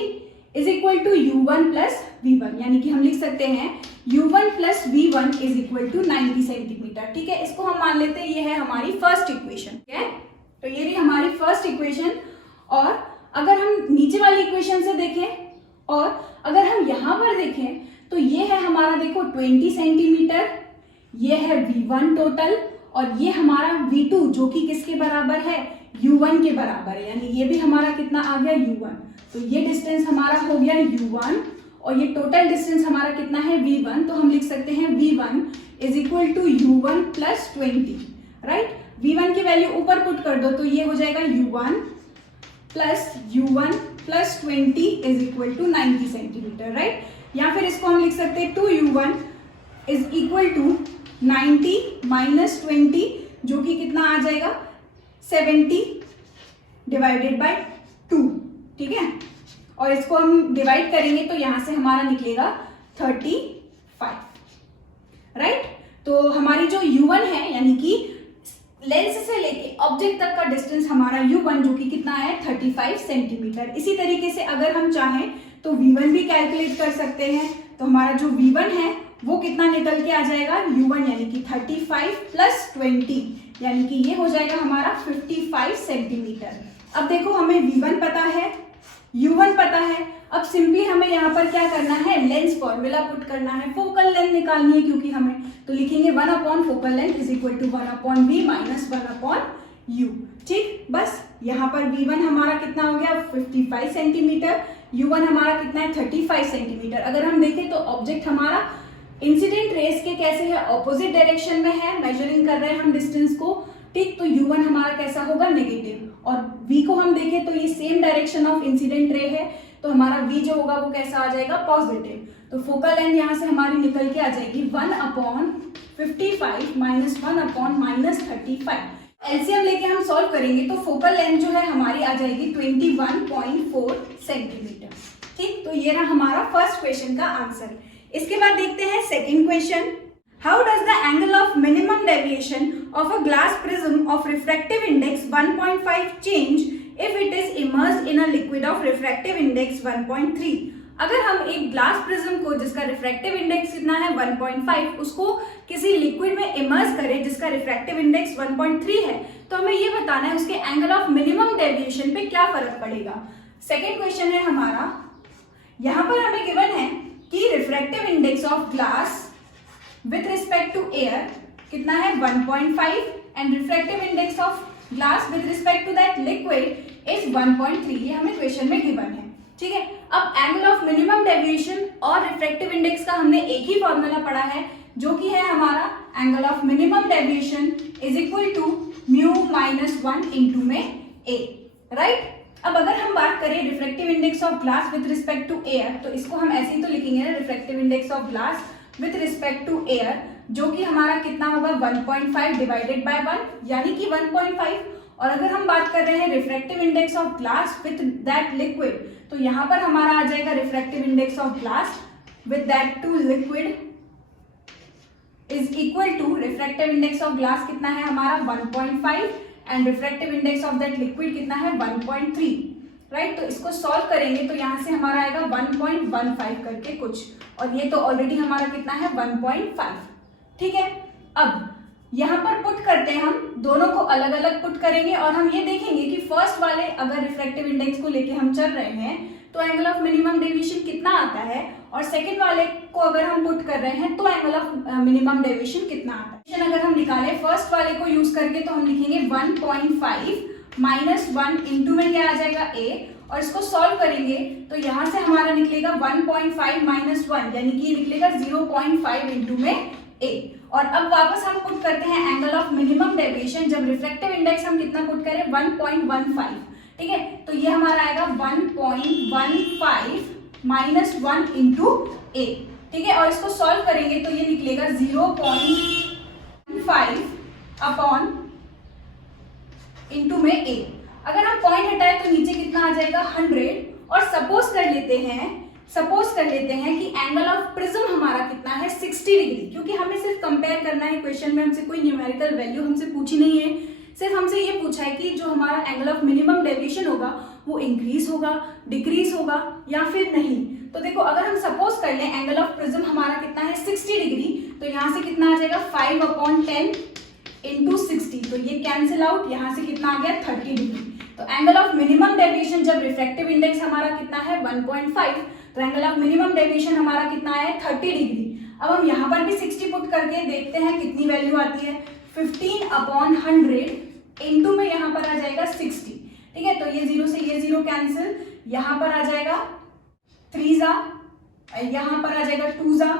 is equal to u1 plus v1, यानी कि हम लिख सकते हैं u1 plus v1 is equal to 90 centimetre. ठीक है, इसको हम मान लेते हैं ये है हमारी फर्स्ट इक्वेशन। ठीक है, तो ये रही हमारी फर्स्ट इक्वेशन। और अगर हम नीचे वाली इक्वेशन से देखें और अगर हम यहाँ पर देखें तो ये है हमारा देखो 20 सेंटीमीटर, ये है v1 टोटल, और ये हमारा v2 जो कि किसके बराबर है, u1 के बराबर है, यानी ये भी हमारा कितना आ गया u1। तो ये डिस्टेंस हमारा हो गया u1 और ये टोटल डिस्टेंस हमारा कितना है v1। तो हम लिख सकते हैं v1 is equal to u1 plus 20, right. v1 की वैल्यू ऊपर पुट कर दो तो ये हो जाएगा u1 plus 20 is equal to 90 centimetre, right. या फिर इसको हम लिख सकते हैं 2u1 is equal to 90 minus 20, जो कि कितना आ जाएगा 70 डिवाइडेड बाय 2। ठीक है, और इसको हम डिवाइड करेंगे तो यहां से हमारा निकलेगा 35, राइट। तो हमारी जो u1 है यानी कि लेंस से लेके ऑब्जेक्ट तक का डिस्टेंस हमारा u1 जो कि कितना है 35 सेंटीमीटर। इसी तरीके से अगर हम चाहें तो v1 भी कैलकुलेट कर सकते हैं। तो हमारा जो v1 है वो कितना निकल के आ जाएगा u1 यानी कि 35 प्लस 20, यानी कि ये हो जाएगा हमारा 55 सेंटीमीटर। अब देखो हमें v1 पता है, u1 पता है, अब सिंपली हमें यहाँ पर क्या करना है, लेंस फॉर्मूला पुट करना है, फोकल लेंथ निकालनी है क्योंकि हमें, तो लिखेंगे 1 upon focal length is equal to 1 upon v minus 1 upon u। ठीक, बस यहाँ पर v1 हमारा कितना हो गया 55 सेंटीमीटर, u1 हमारा कितना है 35 सेंटीमीटर। अगर हम देखें तो ऑब्जेक्ट हमारा इंसिडेंट रेस के कैसे है, ऑपोजिट डायरेक्शन में है, मेजरिंग कर रहे हैं हम डिस्टेंस को। ठीक, तो u1 हमारा कैसा होगा नेगेटिव, और v को हम देखें तो ये same direction of incident ray है, तो हमारा v जो होगा वो कैसा आ जाएगा पॉजिटिव। तो फोकल लेंथ यहाँ से हमारी निकल के आ जाएगी 1 upon 55 minus 1 upon minus 35। LCM लेके हम सॉल्व करेंगे तो फोकल लेंथ जो है हमारी आ जाएगी 21.4 सेंटीमीटर। ठीक, तो ये रहा हमारा फर्स्ट क्वेश्चन का आंसर। इसके बाद देखते हैं second question. How does the angle of minimum deviation of a glass prism of refractive index 1.5 change if it is immersed in a liquid of refractive index 1.3? अगर हम एक ग्लास प्रिज्म को जिसका रिफ्रैक्टिव इंडेक्स कितना है 1.5 उसको किसी liquid में इमर्स करें जिसका रिफ्रैक्टिव इंडेक्स 1.3 है, तो हमें ये बताना है उसके एंगल ऑफ मिनिमम डेविएशन पे क्या फर्क पड़ेगा। सेकेंड क्वेश्चन है हमारा, यहाँ पर हमें गिवन है कि refractive index of glass with respect to air कितना है 1.5 and refractive index of glass with respect to that liquid is 1.3। ये हमें क्वेश्चन में गिवन है। ठीक है, अब एंगल ऑफ मिनिमम डेविएशन और रिफ्रैक्टिव इंडेक्स का हमने एक ही फॉर्मूला पढ़ा है जो कि है हमारा angle of minimum deviation is equal to mu minus 1 into में ए, राइट। अब अगर हम बात करें refractive index of glass with respect to air, तो इसको हम ऐसे ही तो लिखेंगे ना, refractive index of glass with respect to air, जो कि हमारा कितना होगा 1.5 डिवाइडेड बाय 1 यानी कि 1.5। और अगर हम बात कर रहे हैं refractive index of glass with that liquid, तो यहाँ पर हमारा आ जाएगा refractive index of glass with that to liquid is equal to refractive index of glass कितना है हमारा 1.5 and refractive index of that liquid कितना है 1.3, राइट। तो इसको सॉल्व करेंगे तो यहाँ से हमारा आएगा 1.15 करके कुछ, और ये तो ऑलरेडी हमारा कितना है 1.5। ठीक है, अब यहाँ पर पुट करते हैं, हम दोनों को अलग अलग पुट करेंगे और हम ये देखेंगे कि फर्स्ट वाले अगर रिफ्रैक्टिव इंडेक्स को लेके हम चल रहे हैं तो एंगल ऑफ मिनिमम डेविएशन कितना आता है, और सेकंड वाले को अगर हम पुट कर रहे हैं तो एंगल ऑफ मिनिमम डेविएशन कितना आता है। अगर हम निकालें फर्स्ट वाले को यूज करके तो हम लिखेंगे 1.5 माइनस 1 इंटू में क्या आ जाएगा a, और इसको सॉल्व करेंगे तो यहाँ से हमारा निकलेगा 1.5 माइनस 1 यानी कि ये निकलेगा 0.5 इंटू में a। और अब वापस हम पुट करते हैं एंगल ऑफ मिनिमम डेविएशन, जब रिफ्रैक्टिव इंडेक्स हम कितना पुट करें 1.15। ठीक है, तो ये हमारा आएगा 1.15 माइनस 1 इंटू a। ठीक है, और इसको सॉल्व करेंगे तो ये निकलेगा 0.5 अपॉन इंटू में a। अगर हम पॉइंट हटाए तो नीचे कितना आ जाएगा 100, और सपोज कर लेते हैं सपोज कर लेते हैं कि एंगल ऑफ प्रिज्म हमारा कितना है 60 डिग्री, क्योंकि हमें सिर्फ कंपेयर करना है, क्वेश्चन में हमसे कोई न्यूमेरिकल वैल्यू हमसे पूछी नहीं है, सिर्फ हमसे ये पूछा है कि जो हमारा एंगल ऑफ मिनिमम डेविएशन होगा वो इंक्रीज होगा, डिक्रीज होगा या फिर नहीं। तो देखो अगर हम सपोज कर लें एंगल ऑफ प्रिज्म हमारा कितना है 60 डिग्री, तो यहाँ से कितना आ जाएगा 5/10 इंटू 60, तो ये कैंसिल आउट, यहाँ से कितना आ गया 30 डिग्री। तो एंगल ऑफ मिनिमम डेविएशन जब रिफ्रैक्टिव इंडेक्स हमारा कितना है 1.5, तो एंगल ऑफ मिनिमम डेविएशन हमारा कितना है 30 डिग्री। अब हम यहाँ पर भी 60 पुट करके देखते हैं कितनी वैल्यू आती है, 15/100 इंटू में यहाँ पर आ जाएगा 60, ठीक है। तो ये 0 से ये 0 कैंसिल, यहाँ पर आ जाएगा 3 जा, यहाँ पर आ जाएगा 2 जा,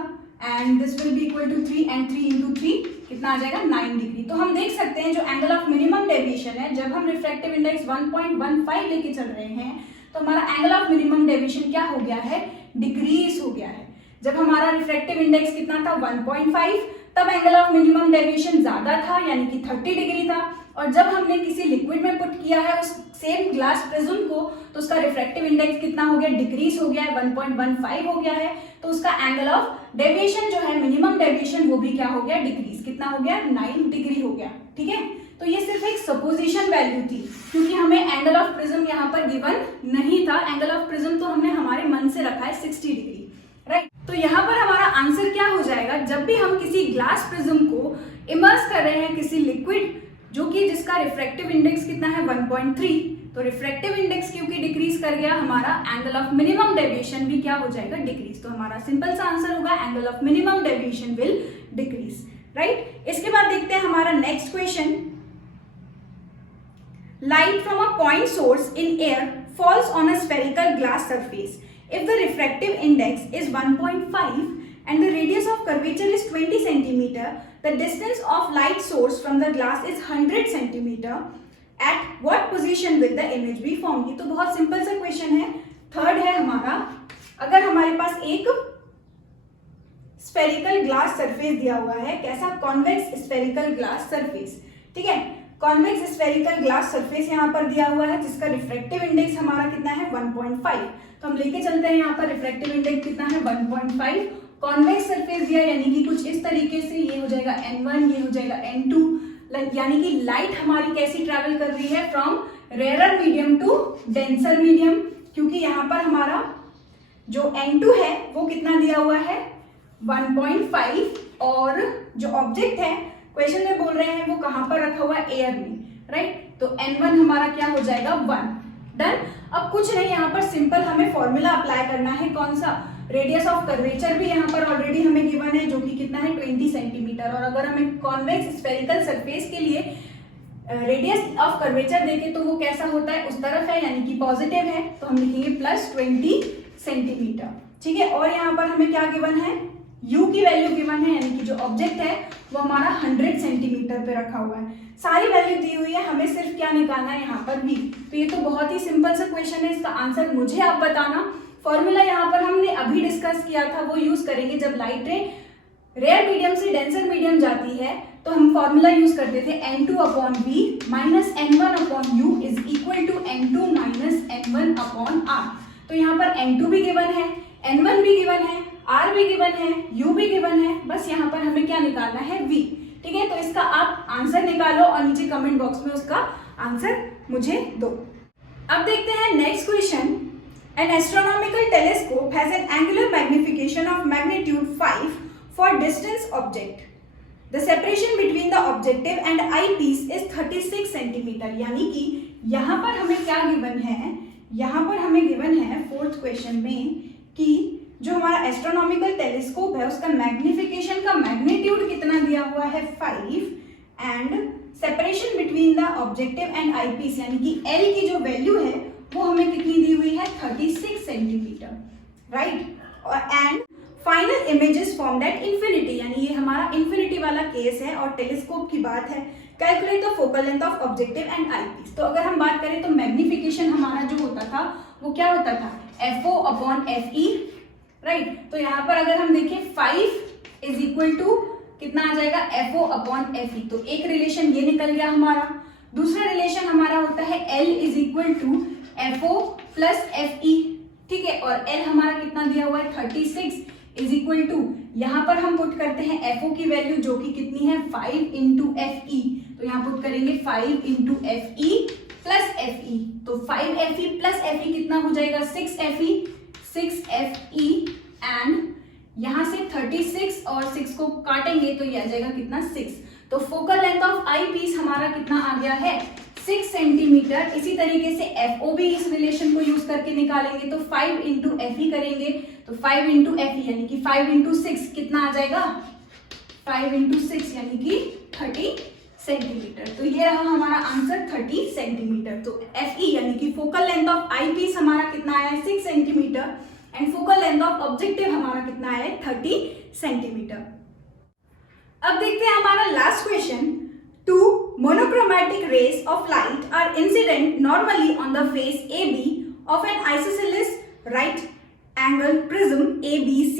and this will be equal to 3 and 3 into 3 कितना आ जाएगा 9 डिग्री। तो हम देख सकते हैं जो एंगल ऑफ मिनिमम डेविएशन है, जब हम रिफ्रैक्टिव इंडेक्स 1.15 लेके चल रहे हैं तो हमारा एंगल ऑफ मिनिमम डेविएशन क्या हो गया है, डिक्रीज हो गया है। जब हमारा रिफ्रैक्टिव इंडेक्स कितना था 1.5, तब एंगल ऑफ मिनिमम डेविएशन ज्यादा था यानी कि 30 डिग्री था, और जब हमने किसी लिक्विड में पुट किया है उस सेम ग्लास प्रिज्म को, तो उसका रिफ्रैक्टिव इंडेक्स कितना हो गया, डिक्रीज हो गया है, 1.15 हो गया है, तो उसका एंगल ऑफ डेविएशन जो है मिनिमम डेविएशन वो भी क्या हो गया, डिक्रीज, कितना हो गया 9 डिग्री हो गया, ठीक है। तो ये सिर्फ एक सपोजिशन वैल्यू थी, क्योंकि हमें एंगल ऑफ प्रिज्म यहाँ पर गिवन नहीं था, एंगल ऑफ प्रिज्म तो हमने हमारे मन से रखा है 60 डिग्री, राइट। तो यहाँ पर हमारा आंसर क्या हो जाएगा, जब भी हम किसी ग्लास प्रिज्म को इमर्स कर रहे हैं किसी लिक्विड जो कि जिसका रिफ्रैक्टिव इंडेक्स कितना है 1.3, तो रिफ्रैक्टिव इंडेक्स क्योंकि डिक्रीज कर गया, हमारा एंगल ऑफ मिनिमम डेविएशन भी क्या हो जाएगा, डिक्रीज। तो हमारा सिंपल सा आंसर होगा angle of minimum deviation will decrease, right. इसके बाद देखते हैं हमारा next question, light from a point source in air falls on a spherical glass surface if the refractive index is 1.5 and the radius of curvature is 20 centimeter, the distance of light source from the glass is 100 centimeter, at what position will the image be formed? ये तो बहुत simple सा question है। Third है हमारा, अगर हमारे पास एक स्फेरिकल ग्लास सरफेस दिया हुआ है, कैसा, कॉन्वेक्स स्फेरिकल ग्लास सरफेस, ठीक है, कॉन्वेक्स स्फेरिकल ग्लास सरफेस यहाँ पर दिया हुआ है जिसका रिफ्रैक्टिव इंडेक्स हमारा कितना है 1.5, तो हम लेके चलते हैं यहाँ पर रिफ्रैक्टिव इंडेक्स कितना है 1.5, कॉन्वेक्स सरफेस दिया यानी कि कुछ इस तरीके से, ये हो जाएगा n1, ये हो जाएगा n2, यानी कि लाइट हमारी कैसी ट्रैवल कर रही है, from rarer medium to denser medium, क्योंकि यहाँ पर हमारा जो n2 है वो कितना दिया हुआ है 1.5, और जो ऑब्जेक्ट है क्वेश्चन में बोल रहे हैं वो कहां पर रखा हुआ है, एयर में, राइट। तो n1 हमारा क्या हो जाएगा 1, डन। अब कुछ नहीं, यहाँ पर सिंपल हमें फॉर्मूला अप्लाई करना है, कौन सा, रेडियस ऑफ कर्वेचर भी यहाँ पर ऑलरेडी हमें गिवन है जो कि कितना है 20 सेंटीमीटर, और अगर हमें कॉन्वेक्स स्फेरिकल सरफेस के लिए रेडियस ऑफ कर्वेचर देखे तो वो कैसा होता है, उस तरफ है यानी कि पॉजिटिव है, तो हम लिखेंगे +20 सेंटीमीटर, ठीक है। और यहाँ पर हमें क्या गिवन है, u की वैल्यू गिवन है, यानी कि जो ऑब्जेक्ट है वो हमारा 100 सेंटीमीटर पे रखा हुआ है, सारी वैल्यू दी हुई है, हमें सिर्फ क्या निकालना है यहाँ पर v। तो ये तो बहुत ही सिंपल सा क्वेश्चन है, इसका आंसर मुझे आप बताना। फॉर्मूला यहाँ पर हमने अभी डिस्कस किया था, वो यूज करेंगे जब लाइट रे रेयर मीडियम से डेंसर मीडियम जाती है, तो हम फॉर्मूला यूज करते थे n2/v minus n1/u is equal to n2 minus n1/r। तो यहाँ पर n2 भी गिवन है, n1 भी गिवन है, r भी गिवन है, u भी गिवन है, बस यहाँ पर हमें क्या निकालना है v, ठीक है। तो इसका आप आंसर निकालो और नीचे कमेंट बॉक्स में उसका आंसर मुझे दो। अब देखते हैं next question, an astronomical telescope has an angular magnification of magnitude 5 for distance object, the separation between the objective and eye piece is 36 centimetre, यानी कि यहाँ पर हमें क्या गिवन है, यहाँ पर हमें गिवन है फोर्थ क्वेश्चन में कि जो हमारा एस्ट्रोनॉमिकल टेलीस्कोप है उसका मैग्निफिकेशन का मैग्नीट्यूड कितना दिया हुआ है 5, and separation between the objective and eye piece यानी कि L की जो वैल्यू है वो हमें कितनी दी हुई है 36 centimetre, right. And final images formed at infinity, यानी ये हमारा इंफिनिटी वाला केस है और टेलीस्कोप की बात है। Calculate the focal length of objective and eye piece, तो अगर हम बात करें तो मैग्निफिकेशन हमारा जो होता था वो क्या होता था FO/FE, राइट। तो यहाँ पर अगर हम देखें 5 इज इक्वल टू कितना आ जाएगा FO/FE, तो एक रिलेशन ये निकल गया हमारा। दूसरा रिलेशन हमारा होता है L is equal to FO + FE, ठीक है, और L हमारा कितना दिया हुआ है 36 इज इक्वल टू, यहाँ पर हम पुट करते हैं FO की वैल्यू जो कि कितनी है 5 इंटू FE, तो यहाँ पुट करेंगे 5 इंटू FE प्लस FE, तो 5FE प्लस FE कितना हो जाएगा 6FE एंड यहाँ से 36 और 6 को काटेंगे तो ये आ जाएगा कितना 6, तो focal length of I piece हमारा कितना आ गया है 6 सेंटीमीटर। इसी तरीके से FO भी इस रिलेशन को यूज करके निकालेंगे, तो 5 इंटू FE करेंगे, तो 5 इंटू FE यानी कि 5 इंटू 6 कितना आ जाएगा 5 इंटू 6 यानी कि 30 सेंटीमीटर। तो ये रहा हमारा आंसर 30 सेंटीमीटर। तो FE यानी कि focal length of I piece हमारा कितना आया है 6 centimetre and focal length of objective हमारा कितना आया है 30 सेंटीमीटर। अब देखते हैं हमारा last question. Two monochromatic rays of light are incident normally on the face AB of an isosceles right angle prism ABC।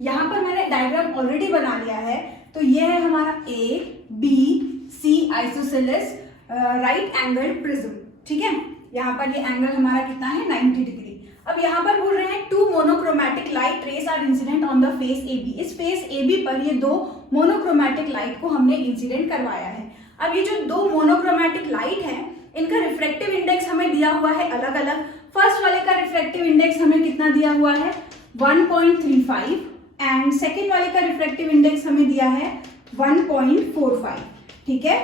यहाँ पर मैंने डायग्राम ऑलरेडी बना लिया है, तो ये है हमारा ABC isosceles right angle prism, ठीक है। यहाँ पर ये एंगल हमारा कितना है 90 डिग्री। अब यहाँ पर बोल रहे हैं two monochromatic light rays are incident on the face AB। इस फेस AB पर ये दो मोनोक्रोमैटिक लाइट को हमने इंसिडेंट करवाया है। अब ये जो दो मोनोक्रोमैटिक लाइट है इनका रिफ्रैक्टिव इंडेक्स हमें दिया हुआ है अलग अलग। फर्स्ट वाले का रिफ्रैक्टिव इंडेक्स हमें कितना दिया हुआ है 1.35 एंड सेकेंड वाले का रिफ्रैक्टिव इंडेक्स हमें दिया है 1.45, ठीक है।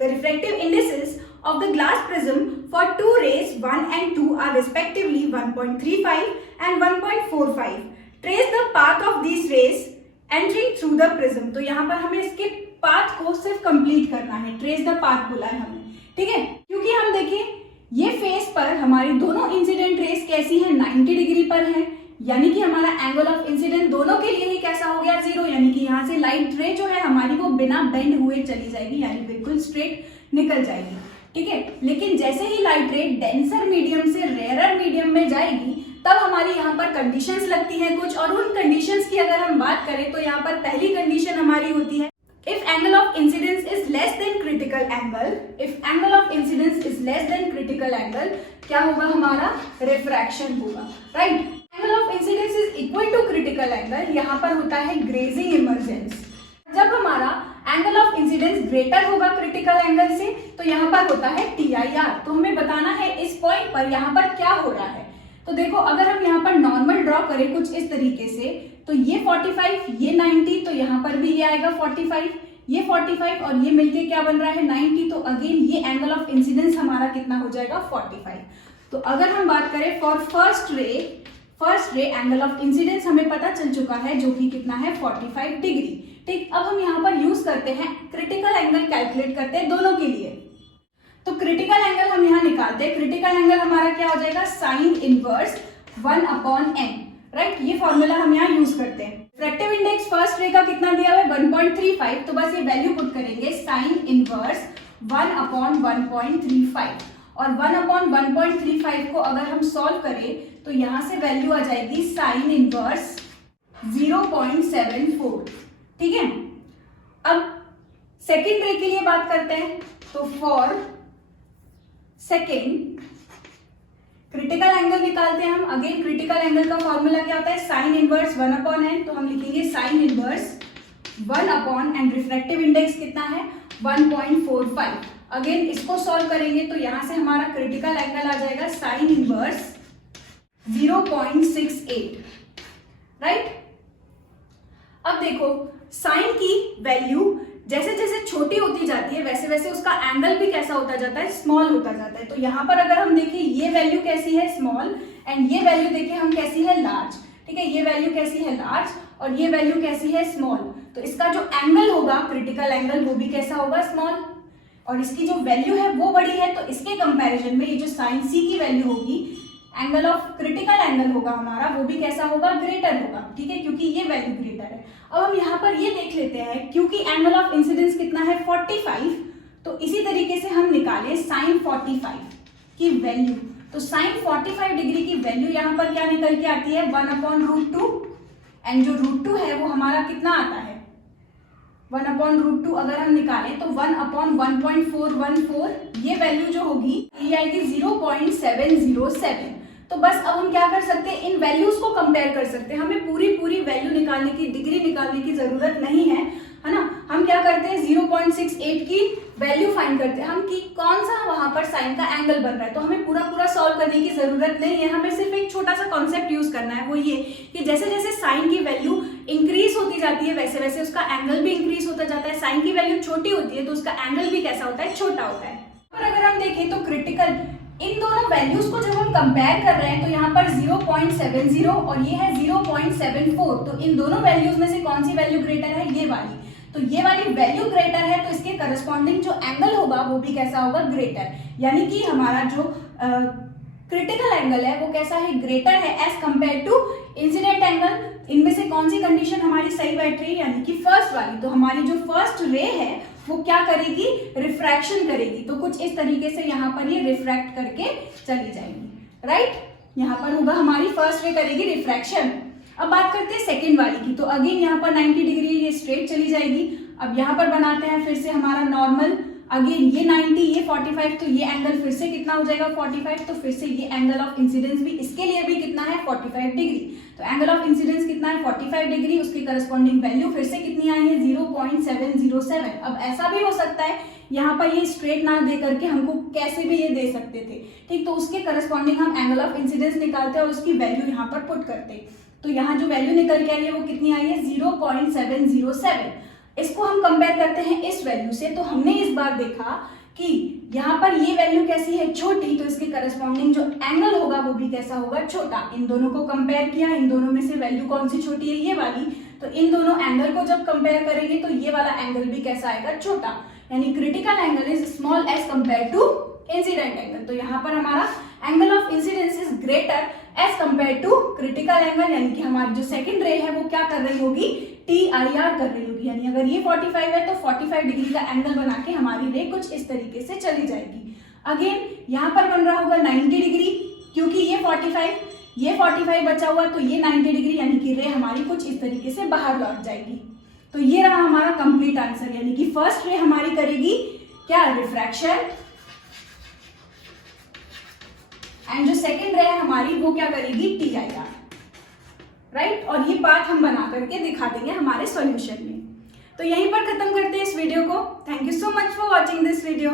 The refractive indexes of the glass prism for two rays 1 and 2 are respectively 1.35 and 1.45. Trace the path of these rays entering through the prism. तो यहाँ पर हमें इसके पाथ को सिर्फ कंप्लीट करना है, ट्रेस द पाथ बोला है हमें, ठीक है। क्योंकि हम देखें ये फेस पर हमारी दोनों इंसिडेंट रेस कैसी है 90 डिग्री पर है, यानी कि हमारा एंगल ऑफ इंसिडेंट दोनों के लिए ही कैसा हो गया 0, यानी कि यहाँ से लाइट रे जो है हमारी वो बिना बेंड हुए चली जाएगी, यानी बिल्कुल स्ट्रेट निकल जाएगी, ठीक है। लेकिन जैसे ही लाइट रे डेंसर मीडियम से रेयर मीडियम में जाएगी तब हमारी यहाँ पर कंडीशंस लगती हैं कुछ, और उन कंडीशंस की अगर हम बात करें तो यहाँ पर पहली कंडीशन हमारी होती है if angle of incidence is less than critical angle. If angle of incidence is less than critical angle क्या होगा हमारा रिफ्रैक्शन होगा, right. Angle of incidence is equal to critical angle, यहाँ पर होता है ग्रेजिंग इमर्जेंस। जब हमारा एंगल ऑफ इंसिडेंस ग्रेटर होगा क्रिटिकल एंगल से तो यहाँ पर होता है TIR। तो हमें बताना है इस पॉइंट पर यहाँ पर क्या हो रहा है। तो देखो अगर हम यहाँ पर नॉर्मल ड्रॉ करें कुछ इस तरीके से, तो ये 45 ये 90, तो यहाँ पर भी ये आएगा 45, ये 45 और ये मिलके क्या बन रहा है 90, तो अगेन ये एंगल ऑफ इंसिडेंस हमारा कितना हो जाएगा 45। तो अगर हम बात करें for first ray angle of incidence हमें पता चल चुका है जो कि कितना है 45 डिग्री, ठीक। अब हम यहाँ पर यूज करते हैं क्रिटिकल एंगल कैलकुलेट करते हैं दोनों के लिए। तो क्रिटिकल एंगल हम यहाँ निकालते हैं। क्रिटिकल एंगल हमारा क्या हो जाएगा साइन इनवर्स 1/n, राइट। ये फॉर्मूला हम यहाँ यूज करते हैं। रिफ्रैक्टिव इंडेक्स फर्स्ट रे का कितना दिया हुआ है 1.35, तो बस ये वैल्यू पुट करेंगे साइन इनवर्स 1/1.35 और 1/1.35 को अगर हम सॉल्व करें तो यहाँ से वैल्यू आ जाएगी साइन इनवर्स 0.74, ठीक है। अब सेकेंड रे के लिए बात करते हैं। तो फॉर सेकेंड क्रिटिकल एंगल निकालते हैं हम। अगेन क्रिटिकल एंगल का फॉर्मूला क्या होता है साइन इनवर्स 1/n, तो हम लिखेंगे sign inverse 1/, and refractive index कितना है 1.45। अगेन इसको सॉल्व करेंगे तो यहां से हमारा क्रिटिकल एंगल आ जाएगा साइन इनवर्स 0.68, राइट। अब देखो साइन की वैल्यू जैसे जैसे छोटी होती जाती है वैसे वैसे उसका एंगल भी कैसा होता जाता है स्मॉल होता जाता है। तो यहाँ पर अगर हम देखें ये वैल्यू कैसी है स्मॉल एंड ये वैल्यू देखें हम कैसी है लार्ज, ठीक है। ये वैल्यू कैसी है लार्ज और ये वैल्यू कैसी है स्मॉल, तो इसका जो एंगल होगा क्रिटिकल एंगल वो भी कैसा होगा स्मॉल, और इसकी जो वैल्यू है वो बड़ी है। तो इसके कंपैरिजन में ये जो साइन सी की वैल्यू होगी एंगल ऑफ क्रिटिकल एंगल होगा हमारा वो भी कैसा होगा ग्रेटर होगा, ठीक है, क्योंकि ये वैल्यू ग्रेटर है। अब हम यहाँ पर ये देख लेते हैं क्योंकि एंगल ऑफ इंसिडेंस कितना है 45, तो इसी तरीके से हम निकाले साइन 45 की वैल्यू। तो साइन 45 डिग्री की वैल्यू यहाँ पर क्या निकल के आती है 1/√2, एंड जो √2 है वो हमारा कितना आता है 1/√2। अगर हम निकालें तो 1/1.414 ये वैल्यू जो होगी ये आएगी 0.707। तो बस अब हम क्या कर सकते हैं, इन वैल्यूज को कंपेयर कर सकते हैं। हमें पूरी वैल्यू निकालने की, डिग्री निकालने की जरूरत नहीं है ना। हम क्या करते हैं, 0.68 की वैल्यू फाइंड करते हैं हम कि कौन सा वहां पर साइन का एंगल बन रहा है। तो हमें पूरा सॉल्व करने की जरूरत नहीं है, हमें सिर्फ एक छोटा सा कॉन्सेप्ट यूज करना है, वो ये कि जैसे जैसे साइन की वैल्यू इंक्रीज होती जाती है वैसे वैसे उसका एंगल भी इंक्रीज होता जाता है। साइन की वैल्यू छोटी होती है तो उसका एंगल भी कैसा होता है, छोटा होता है। और अगर हम देखें तो क्रिटिकल, इन दोनों वैल्यूज को जब हम कंपेयर कर रहे हैं तो यहाँ पर 0.70 और ये है 0.74, तो इन दोनों वैल्यूज में से कौन सी वैल्यू ग्रेटर है, ये वाली। तो ये वाली वैल्यू ग्रेटर है तो इसके करस्पॉन्डिंग जो एंगल होगा वो भी कैसा होगा, ग्रेटर। यानी कि हमारा जो क्रिटिकल एंगल है वो कैसा है, ग्रेटर है as compare to incident angle. इनमें से कौन सी कंडीशन हमारी सही बैठ रही है, यानी कि फर्स्ट वाली। तो हमारी जो फर्स्ट रे है वो क्या करेगी, रिफ्रैक्शन करेगी। तो कुछ इस तरीके से यहाँ पर ये रिफ्रैक्ट करके चली जाएगी, राइट। यहाँ पर होगा हमारी फर्स्ट रे करेगी रिफ्रैक्शन। अब बात करते हैं सेकंड वाली की। तो अगेन यहाँ पर 90 डिग्री ये स्ट्रेट चली जाएगी। अब यहाँ पर बनाते हैं फिर से हमारा नॉर्मल, अगेन ये 90, ये 45, तो ये एंगल फिर से कितना हो जाएगा, 45। तो फिर से ये एंगल ऑफ इंसिडेंस भी इसके लिए भी कितना है, 45 डिग्री। तो एंगल ऑफ इंसिडेंस कितना है, 45 डिग्री। उसकी करस्पॉन्डिंग वैल्यू फिर से कितनी आई है, 0.707। अब ऐसा भी हो सकता है यहाँ पर ये स्ट्रेट ना दे करके हमको कैसे भी ये दे सकते थे, ठीक। तो उसके करस्पॉन्डिंग हम एंगल ऑफ इंसिडेंस निकालते हैं और उसकी वैल्यू यहाँ पर पुट करते हैं। तो यहाँ जो वैल्यू निकल के आई है वो कितनी आई है, 0.707। इसको हम कंपेयर करते हैं इस वैल्यू से। तो हमने इस बार देखा कि यहाँ पर ये वैल्यू कैसी है, छोटी, तो इसके करस्पॉन्डिंग जो एंगल होगा वो भी कैसा होगा, छोटा। इन दोनों को कंपेयर किया, इन दोनों में से वैल्यू कौन सी छोटी है, ये वाली। तो इन दोनों एंगल को जब कंपेयर करेंगे तो ये वाला एंगल भी कैसा आएगा, छोटा। यानी critical angle is small as compare to incident angle. तो यहाँ पर हमारा angle of incidence is greater as compare to critical angle. यानी कि हमारी जो सेकंड रे है वो क्या कर रही होगी, TIR कर रही होगी। यानी अगर ये 45 है तो 45 डिग्री का एंगल बना के हमारी रे कुछ इस तरीके से चली जाएगी। अगेन यहाँ पर बन रहा होगा 90 डिग्री, क्योंकि ये 45 बचा हुआ, तो ये 90 डिग्री, यानी कि रे हमारी कुछ इस तरीके से बाहर लौट जाएगी। तो ये रहा हमारा कंप्लीट आंसर। यानी कि फर्स्ट रे हमारी करेगी क्या, रिफ्रैक्शन, एंड जो सेकंड रे है हमारी वो क्या करेगी, TIR, राइट। और ये बात हम बना करके दिखा देंगे हमारे सॉल्यूशन में। तो यहीं पर खत्म करते हैं इस वीडियो को। Thank you so much for watching this video.